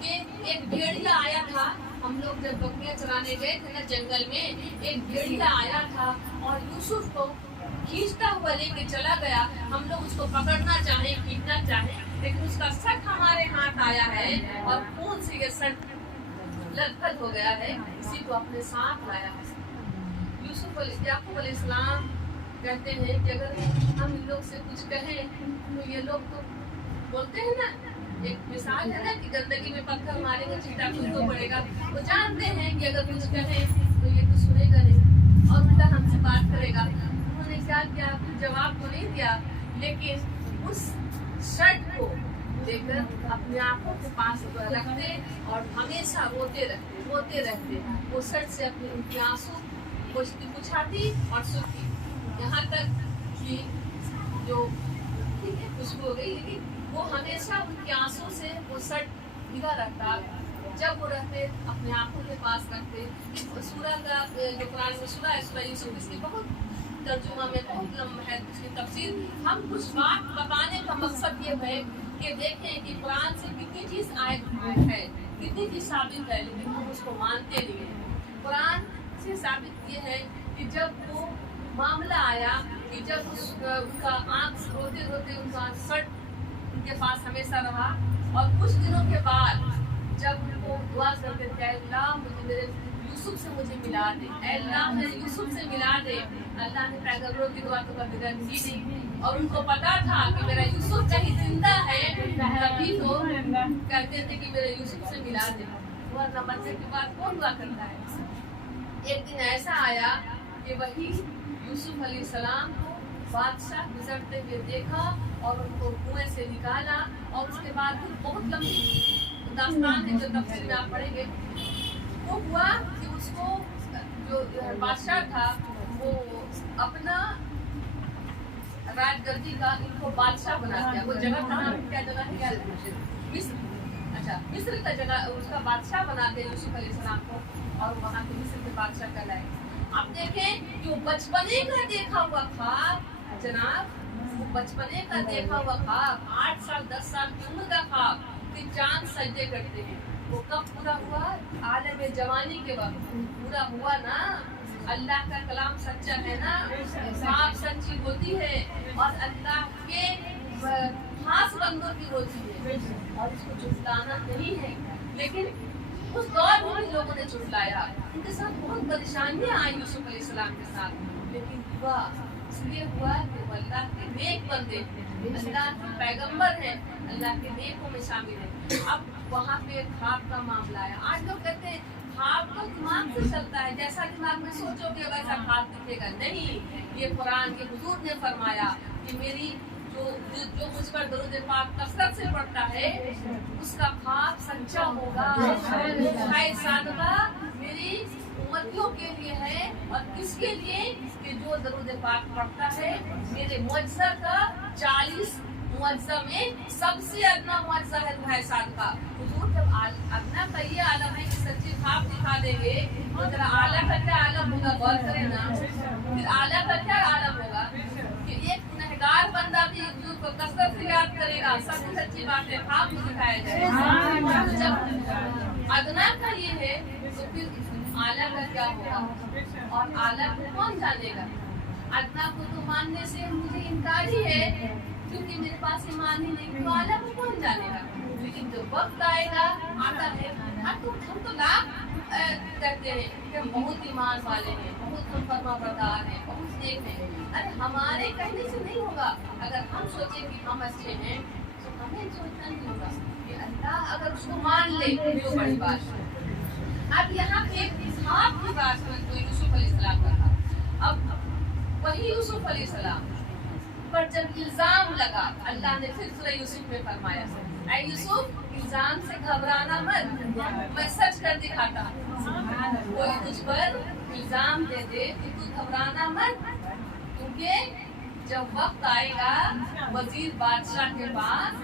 कि एक भेड़िया आया था, हम लोग जब बकरियां चराने गए थे ना जंगल में, एक भेड़िया आया था और यूसुफ को खींचता हुआ लेके चला गया। हम लोग उसको पकड़ना चाहे, खींचना चाहे, लेकिन उसका सट हमारे हाथ आया है और खून से ये सट लथपथ हो गया है, इसी को अपने साथ लाया है। याकूब अलैहिस्सलाम कहते हैं कि अगर हम इन लोग से कुछ कहें तो ये लोग तो बोलते हैं ना, एक मिसाल है ना कि गंदगी में पत्थर मारेंगे चीटा खुद को पड़ेगा। वो जानते हैं कि अगर कुछ कहें तो ये कुछ सुनेगा नहीं और उल्टा हमसे बात करेगा। उन्होंने क्या किया, जवाब तो नहीं दिया, लेकिन उस शर्ट को लेकर अपने आंखों के पास रखते और हमेशा रोते रहते। वो शर्ट से अपने उनके आंसू पुछाती और सुखी, यहाँ तक कि जो कुछ हो गई, लेकिन वो हमेशा उनके आंसू से वो शर्ट भिगा रहता। जब वो रहते अपने आंखों के पास रखते। सूरह का जो कुरान में सूरह है सूरह यूसुफ, इसकी बहुत तर्जुमा में बहुत लंबा है इसकी तफसीर। हम कुछ बात बताने का मकसद ये है कि देखें कि कुरान से कितनी चीज आयत है, कितनी चीज साबित है, लेकिन हम उसको मानते नहीं है। कुरान से साबित ये है कि जब वो मामला आया कि जब उनका आंख रोते रोते उनका सट उनके पास हमेशा रहा, और कुछ दिनों के बाद जब उनको दुआ करते थे, अल्लाह मुझे मेरे यूसुफ से मुझे मिला दे, अल्लाह मेरे यूसुफ से मिला दे। अल्लाह ने पैगंबरों की दुआ तो कभी की नहीं, और उनको पता था कि मेरा यूसुफ कहीं जिंदा है, तभी तो कहते थे कि मेरे यूसुफ से मिला दे। वरना मरने के बाद कौन दुआ करता है। एक दिन ऐसा आया कि वही यूसुफ अलैहिस्सलाम को बादशाह गुजरते हुए देखा और उनको कुएं से निकाला, और उसके बाद बहुत लंबी दास्तान है जो तफसीर में आप पढ़ेंगे। वो हुआ कि उसको जो बादशाह था वो अपना राजगद्दी का इनको बादशाह बना दिया। वो जगह का नाम क्या जगह है, मिस्र। अच्छा, मिस्र का जगह उसका बादशाह बना दिया यूसुफ अलैहिस्सलाम को, और वहाँ के मिस्र के बादशाह कहलाए। अब देखें जो बचपने का देखा हुआ ख्वाब जनाब, वो बचपने का देखा हुआ ख्वाब 8 साल 10 साल की उम्र का ख्वाब कि चांद सजदे करते हैं, वो कब पूरा हुआ, आलम जवानी के वक्त पूरा हुआ ना। अल्लाह का कलाम सच्चा है ना, बात सच्ची होती है, और अल्लाह के खास बंदों की होती है, और इसको झुटलाना नहीं है। लेकिन उस दौर में लोगों ने झुटलाया, उनके साथ बहुत परेशानियां आई यूसुफ अलैहिस्सलाम के साथ, लेकिन हुआ इसलिए हुआ कि वो अल्लाह के नेक बंदे, अल्लाह के पैगंबर हैं, अल्लाह के नेकों में शामिल है। अब वहाँ पे ख्वाब का मामला आया। आज लोग कहते हैं ख्वाब तो दिमाग से चलता है, जैसा दिमाग में सोचोगे वैसा ख्वाब दिखेगा। नहीं, ये कुरान के हुजूर ने फरमाया कि मेरी जो मुझ पर दरूद पाक कसरत से पड़ता है उसका ख्वाब सच्चा होगा। सादगा मेरी उम्मतियों के लिए है, और किसके लिए कि जो दरूद पाक पढ़ता है। मेरे मुअज्जा का 40 मुअज्जा में सबसे अदना मुअज्जा है दुहाए सादका। हुजूर जब अदना का ये आलम है कि सच्ची ख्वाब दिखा देंगे, तो जरा आला का क्या आलम होगा, गौर करें ना। फिर आला का क्या आलम होगा कि एक गुनहगार बंदा भी हुजूर को कसरत से याद करेगा, सबसे सच्ची बात है ख्वाब को दिखाया जाएगा। तो जब अदना का ये है तो फिर आला का क्या होगा, और आला को कौन जानेगा। अदना को तो मानने से मुझे इनकार ही है, क्योंकि मेरे पास ईमान ही नहीं, तो आला को कौन जानेगा। लेकिन जो वक्त आएगा आता है, हम तो लाख कहते हैं कि हम बहुत ईमान वाले हैं, बहुत हम फरमाबरदार हैं, बहुत नेक हैं। अरे हमारे कहने से नहीं होगा। अगर हम सोचें कि हम अच्छे हैं तो ہمیں سوچنا نہیں ہوگا کہ اللہ اگر اس کو مان لے تو بڑی بات ہے. اب یہاں پہ ایک اسحاق کی بات ہے جو یوسف علیہ السلام کا تھا. اب وہی یوسف علیہ السلام پر جب الزام لگا اللہ نے پھر سورہ یوسف میں فرمایا اے یوسف الزام سے گھبرانا مت, میں سچ کر دکھاتا ہوں. کوئی تجھ پر الزام دے دے کہ تو گھبرانا مت, کیونکہ جب وقت آئے گا وزیر بادشاہ کے پاس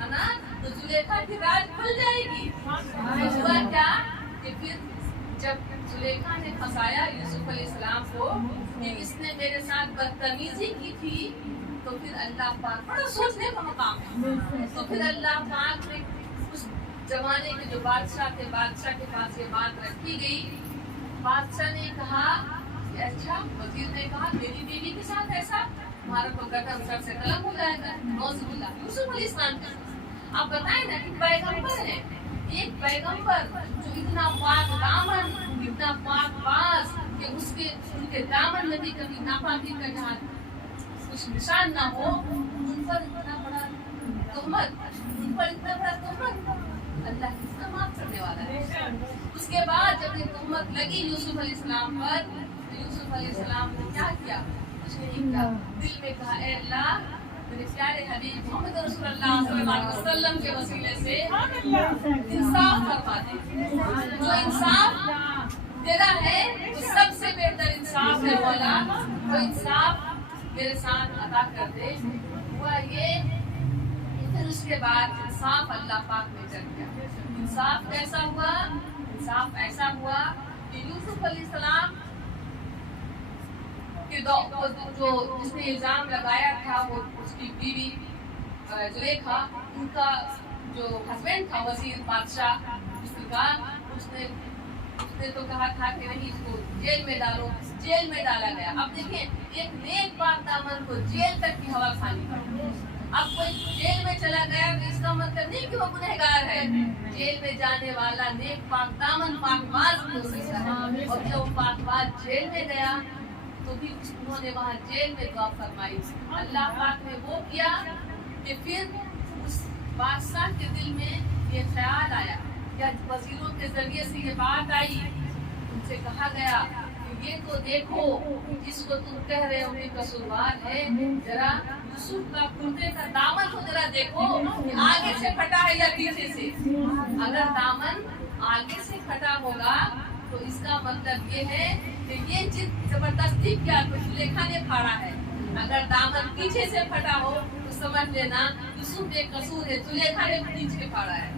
ہے نا تو زلیخا کی راج کھل جائے گی. ہوا کیا کہ پھر جب زلیخا نے پھنسایا یوسف علیہ السلام کو کہ اس نے میرے ساتھ بدتمیزی کی تھی, تو پھر اللہ پاک بڑا سوچنے کا مقام ہے. تو پھر اللہ پاک نے اس زمانے کے جو بادشاہ تھے, بادشاہ کے پاس یہ بات رکھی گئی. بادشاہ نے کہا کہ اچھا, وزیر نے کہا میری بیوی کے ساتھ ایسا, ہمارا تو قدم سر سے قلم ہو جائے گا. نوز باللہ یوسف علیہ السلام کے ساتھ آپ بتائیں نا کہ پیغمبر ہے, ایک پیغمبر جو اتنا پاک دامن, اتنا پاک باز کہ اس کے ان کے دامن میں بھی کبھی ناپاکی کا جہاں کچھ نشان نہ ہو, ان پر اتنا بڑا تہمت, ان پر اتنا بڑا تہمت, اللہ کتنا معاف کرنے والا ہے. اس کے بعد جب یہ تہمت لگی یوسف علیہ السلام پر, تو یوسف علیہ السلام نے کیا کیا, کچھ نہیں کیا, دل میں کہا اے اللہ میرے پیارے حبیب محمد رسول اللہ صلی اللہ علیہ وسلم کے وسیلے سے انصاف فرما دے. جو انصاف تیرا ہے جو سب سے بہتر انصاف ہے مولا, جو انصاف میرے ساتھ عطا کر دے. ہوا یہ پھر اس کے بعد انصاف اللہ پاک نے کر دیا. انصاف کیسا ہوا, انصاف ایسا ہوا کہ یوسف علیہ السلام جو جس نے الزام لگایا تھا وہ اس کی بیوی زلیخا, ان کا جو ہسبینڈ تھا وزیر بادشاہ اس نے تو کہا تھا کہ نہیں اس کو جیل میں ڈالو, جیل میں ڈالا گیا. اب دیکھیں ایک نیک پاک دامن کو جیل تک کی ہوا کھانی پڑی. اب کوئی جیل میں چلا گیا تو اس کا مطلب نہیں کہ وہ گنہگار ہے, جیل میں جانے والا نیک پاک دامن پاک باز بھی ہو سکتا ہے. اور جب پاک باز جیل میں گیا تو بھی انہوں نے وہاں جیل میں دعا فرمائی. اللہ پاک نے وہ کیا کہ پھر اس بادشاہ کے دل میں یہ خیال آیا, یا وزیروں کے ذریعے سے یہ بات آئی, ان سے کہا گیا کہ یہ تو دیکھو جس کو تم کہہ رہے ہو کہ قصوروار ہے, ذرا یوسف کا کرتے کا دامن کو ذرا دیکھو کہ آگے سے پھٹا ہے یا پیچھے سے. اگر دامن آگے سے پھٹا ہوگا تو اس کا مطلب یہ ہے کہ یہ جد زبردستی کیا تو زلیخا نے پھاڑا ہے. اگر دامن پیچھے سے پھٹا ہو تو سمجھ لینا یوسف بے قصور ہے, زلیخا نے پیچھے پھاڑا ہے.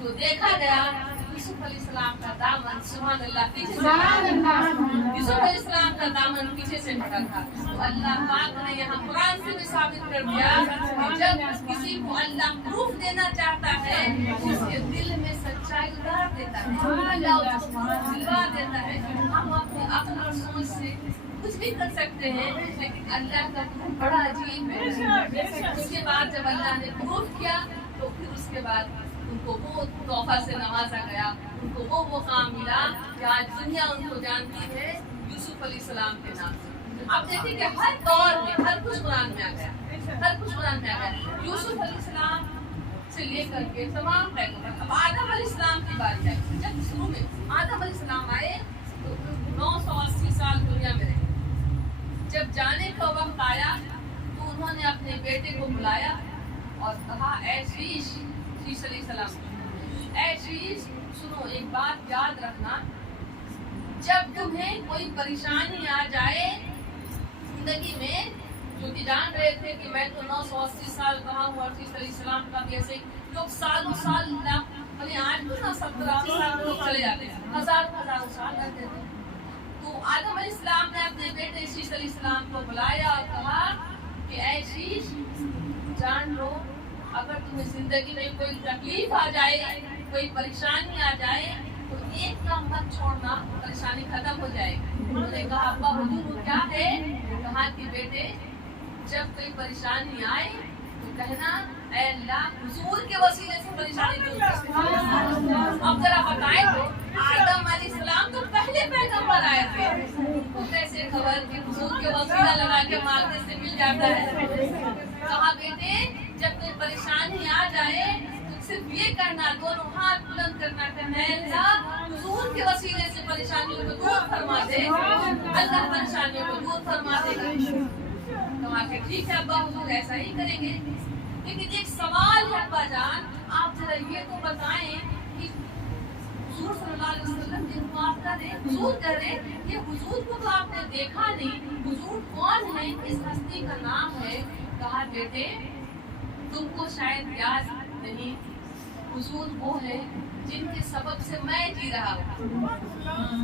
تو دیکھا گیا یوسف علیہ السلام کا دامن سبحان اللہ پیچھے سے, یوسف علیہ السلام کا دامن پیچھے سے پھٹا تھا. تو اللہ پاک نے یہاں قرآن سے بھی ثابت کر دیا کہ جب کسی کو اللہ پروف دینا چاہتا ہے اس کے دل میں سچائی اتار دیتا ہے, اللہ اس کو دلوا دیتا ہے. ہم اپنے عقل اور سوچ سے کچھ بھی کر سکتے ہیں, لیکن اللہ کا پروف بڑا عجیب ہے. اس کے بعد جب اللہ نے پروف کیا تو پھر اس کے بعد ان کو وہ تحفہ سے نوازا گیا, ان کو وہ مقام ملا کہ آج دنیا ان کو جانتی ہے یوسف علیہ السلام کے نام سے. اب دیکھیں کہ ہر دور میں ہر کچھ قرآن میں آ گیا, ہر کچھ قرآن میں آ گیا. یوسف علیہ السلام سے لے کر کے تمام پیغمبر, اب آدم علیہ السلام کی باری آئی. جب شروع میں آدم علیہ السلام آئے تو 980 سال دنیا میں رہے. جب جانے کا وقت آیا تو انہوں نے اپنے بیٹے کو بلایا اور کہا اے شیش علیہ السلام, اے شیش سنو ایک بات یاد رکھنا, جب تمہیں کوئی پریشانی آ جائے زندگی میں, جو کہ جان رہے تھے کہ میں تو 980 سال رہا ہوں, اور علیہ السلام کا بھی ایسے لوگ سالوں سال بھلے آج بھی نا 70 سال لوگ چلے جاتے ہیں, ہزاروں سال رہتے تھے. تو آدم علیہ السلام نے اپنے بیٹے شیش علیہ السلام کو بلایا اور کہا کہ اے شیش جان لو اگر تمہیں زندگی میں کوئی تکلیف آ جائے, کوئی پریشانی آ جائے تو ایک کام مت چھوڑنا, پریشانی ختم ہو جائے گی. انہوں نے کہا ابا حضور وہ کیا ہے, کہا کہ بیٹے جب کوئی پریشانی آئے تو کہنا اے اللہ حضور کے وسیلے سے پریشانی دور کر. اب ذرا بتائیں تو آدم علیہ السلام تو پہلے پیغمبر آئے تھے, ان کو کیسے خبر کہ حضور کے وسیلہ لگا کے مانگنے سے مل جاتا ہے. کہا بیٹے جب کوئی परेशानी आ जाए तो सिर्फ ये करना, दोनों हाथ बुलंद करना, कहना है अल्लाह हुजूर के वसीले से परेशानियों को दूर फरमा दे, अल्लाह परेशानियों को दूर फरमा देगा। तो आके ठीक है अब्बा हुजूर ऐसा ही करेंगे। लेकिन एक सवाल है अब्बा जान, आप जरा ये तो बताएं कि हुजूर सल्लल्लाहु अलैहि वसल्लम जिनको आप कह रहे हुजूर कह रहे, ये हुजूर को तो आपने देखा नहीं, हुजूर कौन है, इस हस्ती का नाम है। कहा बेटे तुमको शायद याद नहीं, हुजूर वो है जिनके सबब से मैं जी रहा हूँ।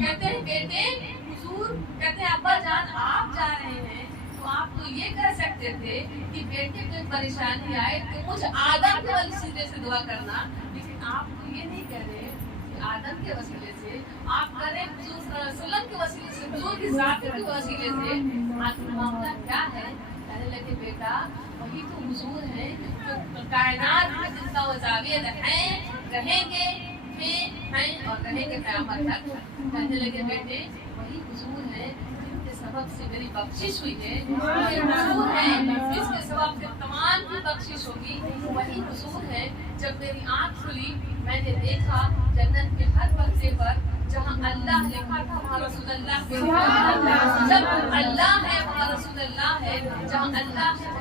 कहते हैं बेटे हुजूर, कहते हैं अब्बा जान आप जा रहे हैं तो आप तो ये कह सकते थे कि बेटे कोई परेशानी आए तो मुझ आदम के वसीले से दुआ करना, लेकिन आप तो ये नहीं कह रहे कि आदम के वसीले से, आप कह रहे हुजूर सल्लल्लाहु अलैहि वसल्लम के वसीले से, हुजूर की ज़ात के वसीले से। आखिर मामला क्या है? कहने लगे बेटा वही तो हुजूर है जो कायनात में जिनका वो जावेद है, रहेंगे हैं और रहेंगे क़यामत तक। कहने लगे बेटे वही हुजूर है जिनके सबब से मेरी बख्शिश हुई है, वही हुजूर है जिसके सबब से तमाम की बख्शिश होगी, वही हुजूर है जब मेरी आँख खुली मैंने देखा जन्नत के हर पर्दे पर जहाँ अल्लाह लिखा था वहाँ रसूलुल्लाह है, जब अल्लाह है वहाँ रसूलुल्लाह है, जहाँ अल्लाह है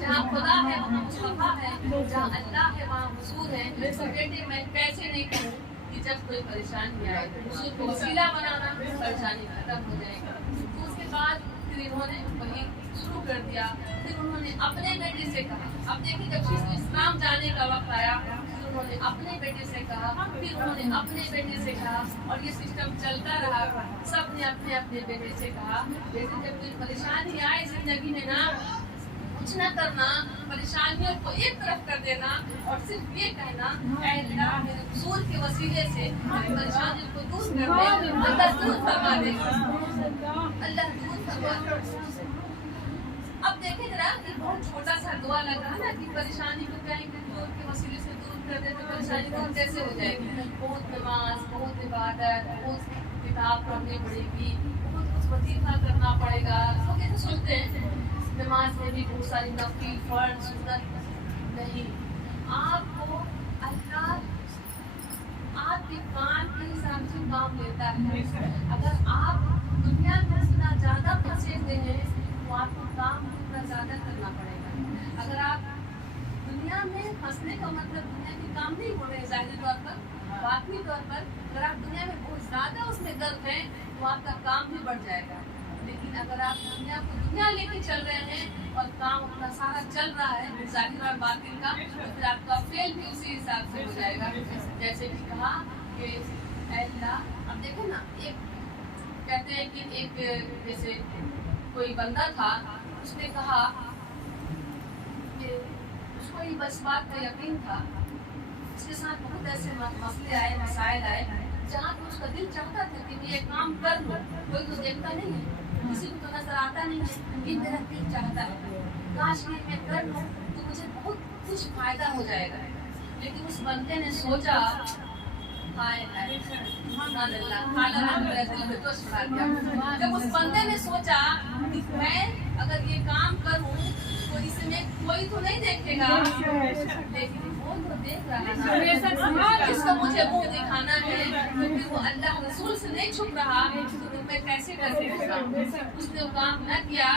जहाँ खुदा है वहाँ मुस्तफा है, जहाँ अल्लाह है वहाँ हुजूर है। तो बेटे मैं कैसे नहीं कहूँ कि जब कोई परेशानी आए तो हुजूर को वसीला बनाना, परेशानी खत्म हो जाएगी। तो उसके बाद फिर इन्होंने वही शुरू कर दिया। फिर उन्होंने अपने बेटे से कहा, अब देखिए जब इस्लाम जाने का वक्त आया उन्होंने अपने बेटे से कहा, फिर उन्होंने अपने बेटे से कहा और ये सिस्टम चलता रहा। सब ने अपने अपने बेटे से कहा बेटे जब कोई परेशानी आए जिंदगी में ना कुछ न करना, परेशानियों को एक तरफ कर देना और सिर्फ ये कहना ऐ अल्लाह मेरे हुजूर के वसीले से मेरी परेशानियों को दूर कर दे, अल्लाह दूर फरमा दे, अल्लाह दूर फरमा दे। अब देखें जरा कि बहुत छोटा सा दुआ लग रहा है ना कि परेशानी को कहेंगे हुजूर के वसीले से दूर कर दे तो परेशानी दूर कैसे हो जाएगी। बहुत नमाज, बहुत इबादत, बहुत किताब पढ़नी पड़ेगी, बहुत कुछ वजीफा करना पड़ेगा। तो कैसे सोचते हैं नमाज में भी बहुत सारी नफिल फर्ज सुन्नत नहीं, आपको अल्लाह आपके काम के हिसाब से काम लेता है। अगर आप दुनिया में जितना ज्यादा फंसे हुए हैं तो आपको काम उतना ज्यादा करना पड़ेगा। अगर आप दुनिया में फंसने का मतलब दुनिया के काम नहीं हो रहे ज़ाहिरी तौर पर, बातनी तौर पर अगर आप दुनिया में बहुत ज्यादा उसमें गर्क हैं तो आपका काम भी बढ़ जाएगा। लेकिन अगर आप दुनिया को दुनिया लेके चल रहे हैं और काम अपना सारा चल रहा है ज़ाहिर और बातिन का, तो फिर आपका फेल भी उसी हिसाब से हो जाएगा। जैसे कि कहा कि अल्लाह, अब देखो ना, एक कहते हैं कि एक जैसे कोई बंदा था, उसने कहा कि उसको ये बस बात का यकीन था, उसके साथ बहुत ऐसे मसले आए, मसाइल आए जहाँ तो उसका दिल चाहता था कि मैं ये काम कर लूँ, कोई तो देखता नहीं है, किसी को तो नजर आता नहीं है, लेकिन मेरा दिल चाहता है काश ये मैं कर लूँ तो मुझे बहुत कुछ फायदा हो जाएगा। लेकिन उस बंदे ने सोचा जब उस बंदे ने सोचा कि मैं अगर ये काम करूँ तो इसमें कोई तो नहीं देखेगा, लेकिन वो तो देख रहा है, जिसको मुझे मुंह दिखाना है तो फिर वो अल्लाह रसूल से नहीं छुप रहा, तो फिर मैं कैसे कर सकूंगा। उसने वो काम न किया,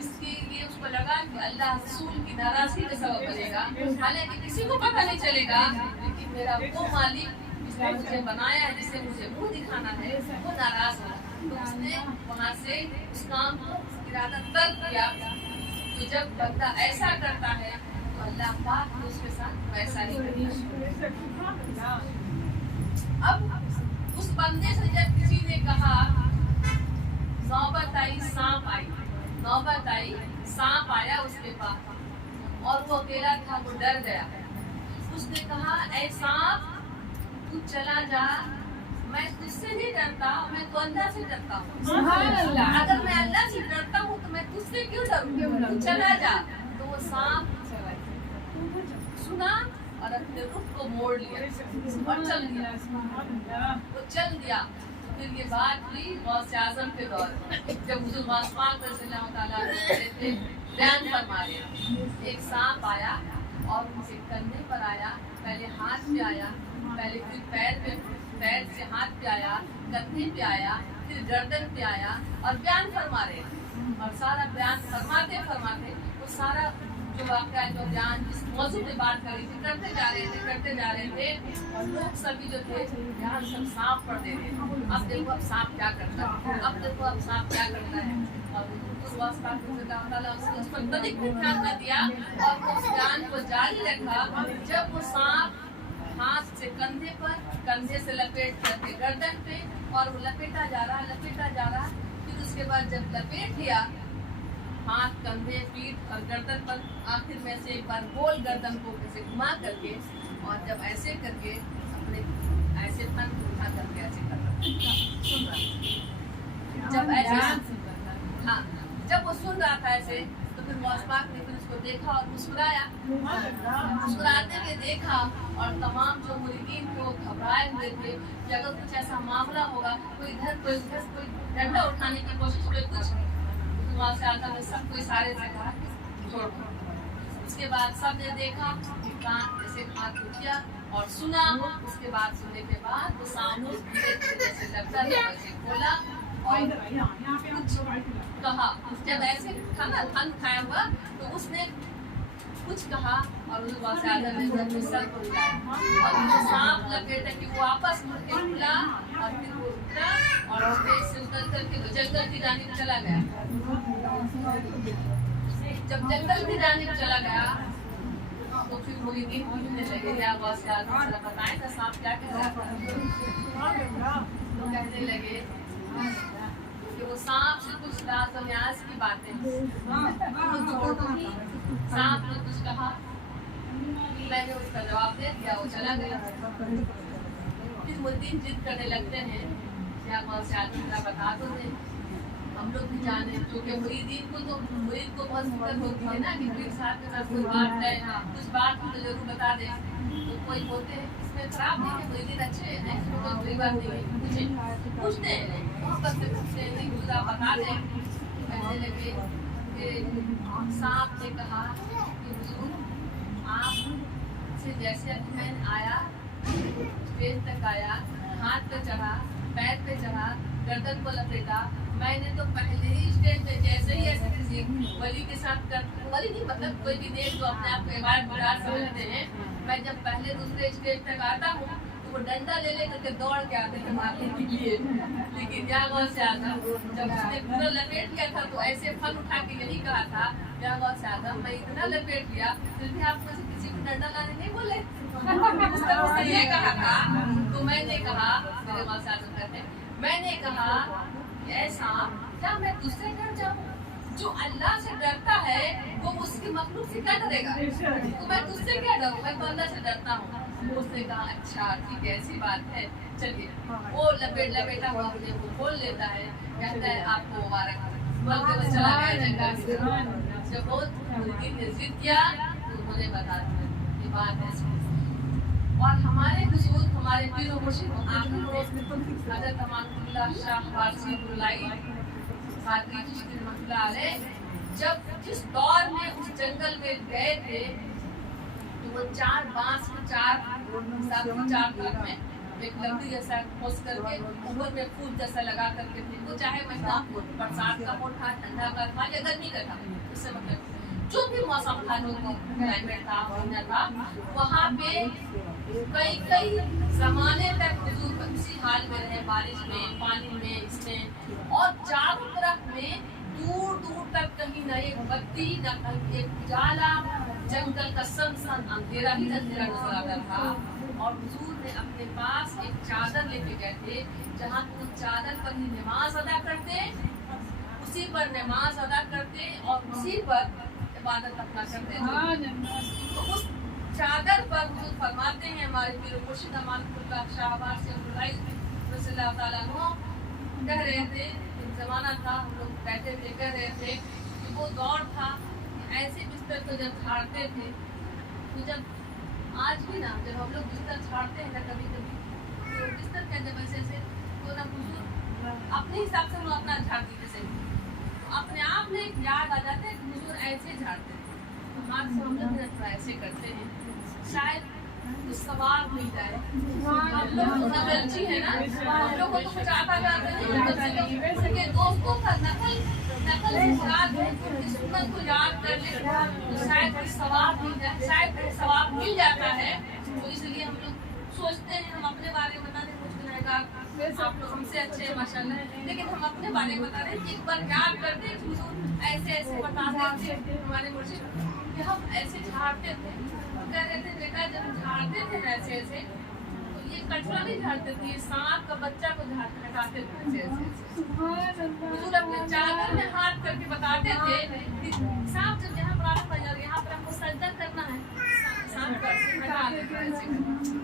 इसके लिए उसको लगा कि अल्लाह रसूल की नाराजगी का सबब बनेगा। हालांकि किसी को पता नहीं चलेगा, लेकिन मेरा वो मालिक जिसने मुझे बनाया है, जिसे मुझे मुंह दिखाना है, वो नाराज हो। तो उसने वहाँ से उस काम को इरादा तर्क किया। तो जब बंदा ऐसा करता है तो अल्लाह पाक भी उसके साथ वैसा ही करता है। अब उस बंदे से जब किसी ने कहा, नौबत आई सांप आई, नौबत आई सांप आया उसके पास और वो अकेला था, वो डर गया। उसने कहा ऐ सांप तू चला जा, मैं तुझसे नहीं डरता, मैं तो अल्लाह से डरता हूँ। अगर मैं अल्लाह से डरता हूँ तो मैं तुझसे क्यों डरूँ, तू चला जा। तो वो सांप सुना और अपने रुख को मोड़ लिया और चल दिया, वो चल दिया। फिर ये बात हुई गौसे आजम के दौर में, जब हुजूर पाक रज़ियल्लाहु तआला अन्हु थे, बयान फरमा रहे, एक सांप आया और उनके कंधे पर आया, पहले हाथ पे आया, पहले फिर पैर से हाथ पे आया, कंधे पे आया, फिर गर्दन पे आया और बयान फरमा रहे हैं। और सारा बयान फरमाते फरमाते वो सारा जो वाक़या जो बयान जिस मौजू पे बात करी थी करते जा रहे थे और लोग सभी जो थे बयान सब सांप पढ़ दे रहे थे। अब देखो अब सांप क्या करता है, अब देखो अब सांप क्या करता है। और उस पर कभी ध्यान न दिया और उस बयान को जारी रखा। जब वो सांप हाथ से कंधे पर, कंधे से लपेट करके गर्दन पे, और वो लपेटा जा रहा। फिर उसके बाद जब लपेट लिया हाथ, कंधे, पीठ और गर्दन पर, आखिर में से एक बार गोल गर्दन को ऐसे घुमा करके, और जब ऐसे करके अपने ऐसे फन उठा करके ऐसे कर रहा। जब ऐसे हाँ, जब वो सुन रहा था ऐसे, तो फिर मौसपाक ने फिर उसको देखा और मुस्कुराया। मुस्कुराते हुए देखा और तमाम जो मुरीदीन थे वो घबराए हुए थे कि अगर कुछ ऐसा मामला होगा, कोई इधर कोई उधर, कोई डंडा उठाने की कोशिश, कोई कुछ, तो वहाँ से आता है सबको इशारे से कहा छोड़ दो। उसके बाद सब ने देखा कि कान ऐसे हाथ उठा और सुना। उसके बाद सुनने के बाद वो सामने जैसे लगता था वैसे खोला और कहा। जब ऐसे था ना फन खाया हुआ, तो उसने कुछ कहा और उस वहाँ से आदम ने अपने सर को हिलाया और वो सांप लपेटा कि वो वापस मुड़ के खुला और फिर वो उतरा और स्टेज से उतर करके वो जंगल की जानिब चला गया। जब जंगल की जानिब चला गया तो फिर मुरीदीन पूछने लगे क्या बॉस यार जरा बताएं था सांप क्या कह रहा था। तो कहने लगे कि वो सांप से कुछ राज और न्यास की बातें सांप ने कुछ कहा, मैंने उसका जवाब दे दिया, वो चला गया। फिर मुरीदीन जिद करने लगते हैं क्या कौन से आदमी का बता दो दे, हम लोग भी जाने, क्योंकि मुरीदीन को तो मुरीद को बहुत फिक्र होती है ना कि पीर साहब के साथ कोई बात है, कुछ बात तो जरूर बता दे। तो कोई बोलते हैं इसमें खराब नहीं है, मुरीदीन अच्छे हैं, इसमें कोई बात नहीं है, पूछते हैं पूछते नहीं पूरा बता दें। कहने लगे कि सांप ने कहा कि हुजूर आप से जैसे अभी मैं आया, स्टेज तक आया, हाथ पे चढ़ा, पैर पे चढ़ा, गर्दन को लपेटा, मैंने तो पहले ही स्टेज पे जैसे ही ऐसे किसी वली के साथ कर, वली नहीं मतलब कोई भी देश जो अपने आप को इबादत गुजार समझते हैं, मैं जब पहले दूसरे स्टेज तक आता हूँ तो वो डंडा ले लेकर के दौड़ के आते थे मारने के लिए। लेकिन क्या गौर से आता, जब उसने पूरा लपेट लिया था तो ऐसे फन उठा के यही कहा था क्या गौर से आता, मैं इतना लपेट लिया फिर भी आप मुझे किसी को डंडा लाने नहीं बोले। उसने ये कहा था। तो मैंने कहा, मेरे गौर से आता कहते, मैंने कहा ऐसा क्या मैं तुझसे डर जाऊँ? जो अल्लाह से डरता है वो उसकी मखलूक से क्या डरेगा? तो मैं तुझसे क्या डरूं, मैं तो अल्लाह से डरता हूँ। उसने कहा अच्छा ठीक है ऐसी बात है, चलिए। वो लपेटा हुआ अपने को खोल लेता है, कहता है आपको मुबारक, बोल के वो चला गया जंगल। जब बहुत मुरीदीन ने जिद किया तो मुझे बता दिया ये बात है। और हमारे हुजूर हमारे पीर व मुर्शिद आखिर हज़रत अमानुल्लाह शाह वारसी बुलाई कादरी चिश्ती रहमतुल्लाह अलैह जब जिस दौर में उस जंगल में गए थे तो वो चार बांस में चार तरफ में एक लकड़ी जैसा खोस करके ऊपर में फूल जैसा लगा करके थे। वो चाहे महीना बरसात का हो था, ठंडा का था या गर्मी का था, उससे मतलब जो भी मौसम था, जो क्लाइमेट था, महीना था, वहाँ पे कई जमाने तक हुजूर उसी हाल में रहे, बारिश में, पानी में, इसमें। और चारों तरफ में दूर दूर तक कहीं न एक बत्ती न कहीं एक उजाला, जंगल का सनसन अंधेरा ही अंधेरा नजर आता था। और हुजूर ने अपने पास एक चादर लेके गए थे, जहाँ उस चादर पर ही नमाज अदा करते, उसी पर नमाज अदा करते और उसी पर इबादत अपना करते। तो उस चादर पर हुजूर फरमाते हैं, हमारे पीर मुर्शिद अमानुल्लाह शाह वारसी रज़ियल्लाहु ताला अन्हु कह रहे थे, एक जमाना था हम लोग कहते थे, कह रहे थे कि वो दौर था ऐसे बिस्तर को जब झाड़ते थे, तो जब आज भी ना जब हम लोग बिस्तर झाड़ते हैं ना कभी कभी तो बिस्तर कहते वैसे से तो ना हुजूर अपने हिसाब से वो अपना झाड़ देते सही, तो अपने आप में एक याद आ जाता है कि हुजूर ऐसे झाड़ते थे। ہاتھ سے ہم لوگ ایسے کرتے ہیں شاید ثواب مل جائے. ہم لوگ نقلچی ہے نا, ہم لوگ کو تو کچھ آتا جاتا نہیں, ان کے دوستوں کا نقل سے مراد ہے کہ سنت کو یاد کر لے تو شاید کوئی ثواب مل جائے, شاید کوئی ثواب مل جاتا ہے. تو اس لیے ہم لوگ سوچتے ہیں ہم اپنے بارے میں بتا دیں, کچھ گنہگار آپ لوگ ہم سے اچھے ہیں ماشاء اللہ, لیکن ہم اپنے بارے میں بتا رہے ہیں. ایک بار یاد کرتے ہیں ایسے ایسے بتاتے تھے ہمارے مرشد کہ ہم ایسے جھاڑتے تھے, کہہ رہے تھے بیٹا جب جھاڑتے تھے ایسے ایسے تو یہ کچرا نہیں جھاڑتے تھے, یہ سانپ کا بچہ کو ہٹاتے تھے ایسے ایسے. حضور اپنے چادر میں ہاتھ کر کے بتاتے تھے کہ سانپ جب یہاں پر آتا ہے یہاں پر ہم کو سجدہ کرنا ہے, سانپ کا ہٹا دیتے ایسے.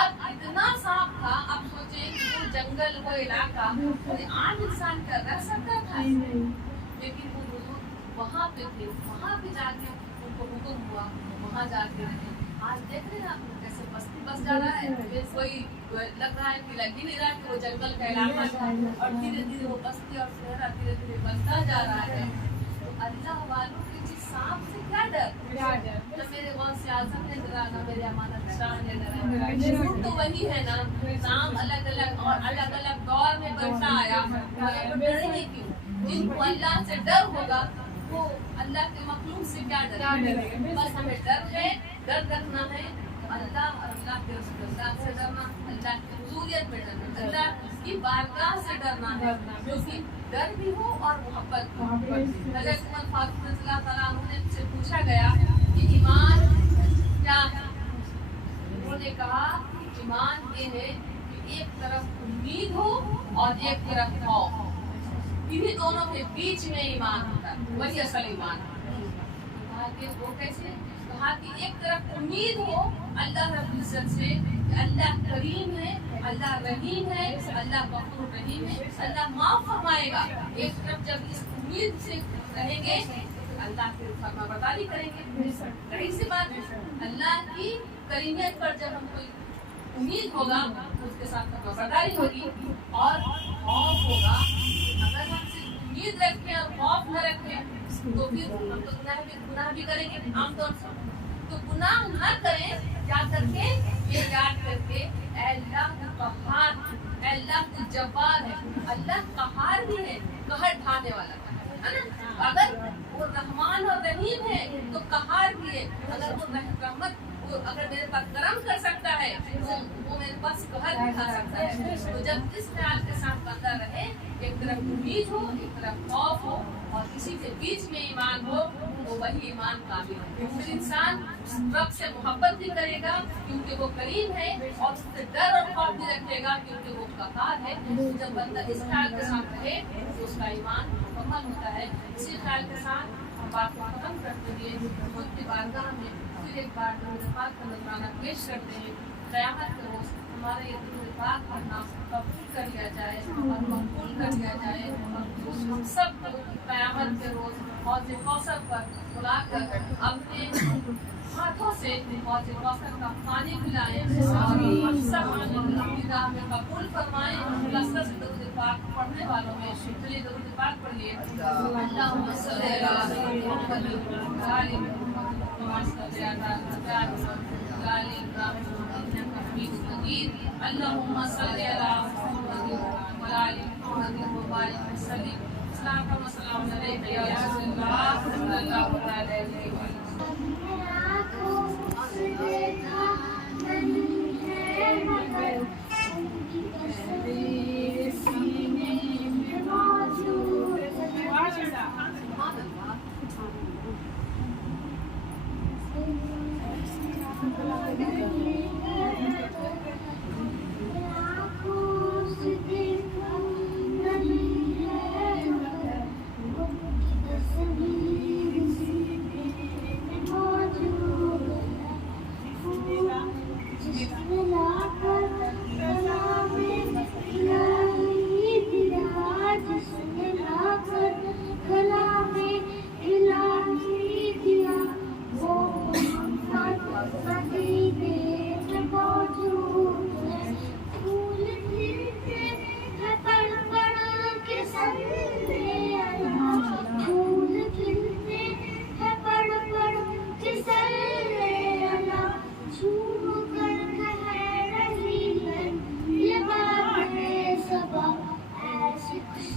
اب اتنا سانپ تھا, اب سوچیں کہ وہ جنگل وہ علاقہ عام انسان کا رہ سکتا تھا, لیکن وہ بزرگ وہاں پہ تھے, وہاں پہ جا کے ان کو حکم ہوا وہاں جا کے رہے. آج دیکھ رہے ہیں آپ کیسے بستی بس جا رہا ہے, کوئی لگ رہا ہے کہ لگ ہی نہیں رہا کہ وہ جنگل کا علاقہ ہے, اور دھیرے دھیرے وہ بستی اور شہر دھیرے دھیرے بنتا جا رہا ہے. تو اللہ والوں کی چیز سانپ سے کیا ڈر, نہ میرے غوث اعظم نے ڈرا, نہ میرے امانت شاہ نے ڈرا. تو وہی ہے نا, سانپ الگ الگ اور الگ الگ دور میں بنتا آیا, ڈریں گے کیوں؟ جن کو اللہ سے ڈر ہوگا وہ اللہ کے مخلوق سے کیا ڈرے. بس ہمیں ڈر ہے, ڈر رکھنا ہے اللہ اور اللہ کے رسول اللہ سے ڈرنا, اللہ کی حضوریت میں ڈرنا, اللہ کی بارگاہ سے ڈرنا ہے, جو کہ ڈر بھی ہو اور محبت بھی. حضرت عمر فاروق رضی اللہ تعالیٰ عنہ نے سے پوچھا گیا کہ ایمان کیا ہے, انہوں نے کہا ایمان یہ ہے کہ ایک طرف امید ہو اور ایک طرف خوف, انہیں دونوں کے بیچ میں ایمان ہوتا ہے, وہی اصل ایمان ہے. کہا کہ وہ کیسے, کہا کہ ایک طرف امید ہو اللہ رب العزت سے کہ اللہ کریم ہے, اللہ رحیم ہے, اللہ غفور رحیم ہے, اللہ معاف فرمائے گا. ایک طرف جب اس امید سے رہیں گے اللہ کی فرما برداری کریں گے. رہی سی بات, اللہ کی کریمیت پر جب ہم کوئی امید ہوگا تو اس کے ساتھ فرما برداری ہوگی, اور خوف ہوگا. اگر ہم صرف امید رکھیں اور خوف نہ رکھیں تو پھر ہم تو گناہ بھی کریں گے عام طور سے. تو گناہ نہ کریں, کیا کر کے یہ یاد کر کے اے اللہ قہار, اے اللہ تو جبار ہے, اللہ قہار بھی ہے, قہر ڈھانے والا ہے نا. اگر وہ رحمان اور رحیم ہے تو قہار بھی ہے. اگر وہ رحمت اگر میرے پاس کرم کر سکتا ہے تو وہ میرے پاس قہر دکھا سکتا ہے. تو جب اس خیال کے ساتھ بندہ رہے, ایک طرف امید ہو ایک طرف خوف ہو اور کسی کے بیچ میں ایمان ہو, تو وہی ایمان کامل ہے. پھر انسان رب سے محبت بھی کرے گا کیونکہ وہ کریم ہے, اور اس سے ڈر اور خوف بھی رکھے گا کیونکہ وہ قہار ہے. جب بندہ اس خیال کے ساتھ رہے تو اس کا ایمان مکمل ہوتا ہے. اسی خیال کے ساتھ ہم بات کو ختم کرتے ہوئے خود کی بارگاہ میں پھر ایک بار درود پاک کا نذرانہ پیش کرتے ہیں. قیامت کے روز ہمارا یہ درود پاک پڑھنا قبول کر لیا جائے اور مقبول کر لیا جائے, اور ہم سب کو قیامت کے روز حوض کوثر پر بلا کر اپنے ہاتھوں سے حوض کوثر کا پانی پلائیں, اور ہم سب اپنی راہ میں قبول فرمائیں. کثرت سے درود پاک پڑھنے والوں میں چلیے درود پاک پڑھیے. اللہم صلی علی محمد و علی محمد کما صلی علی اللهم صل على محمد وعلى ال محمد وبارك وسلم. السلام عليكم يا رسول الله صلى الله عليه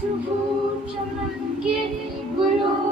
सुबह चमन गिरी गुलों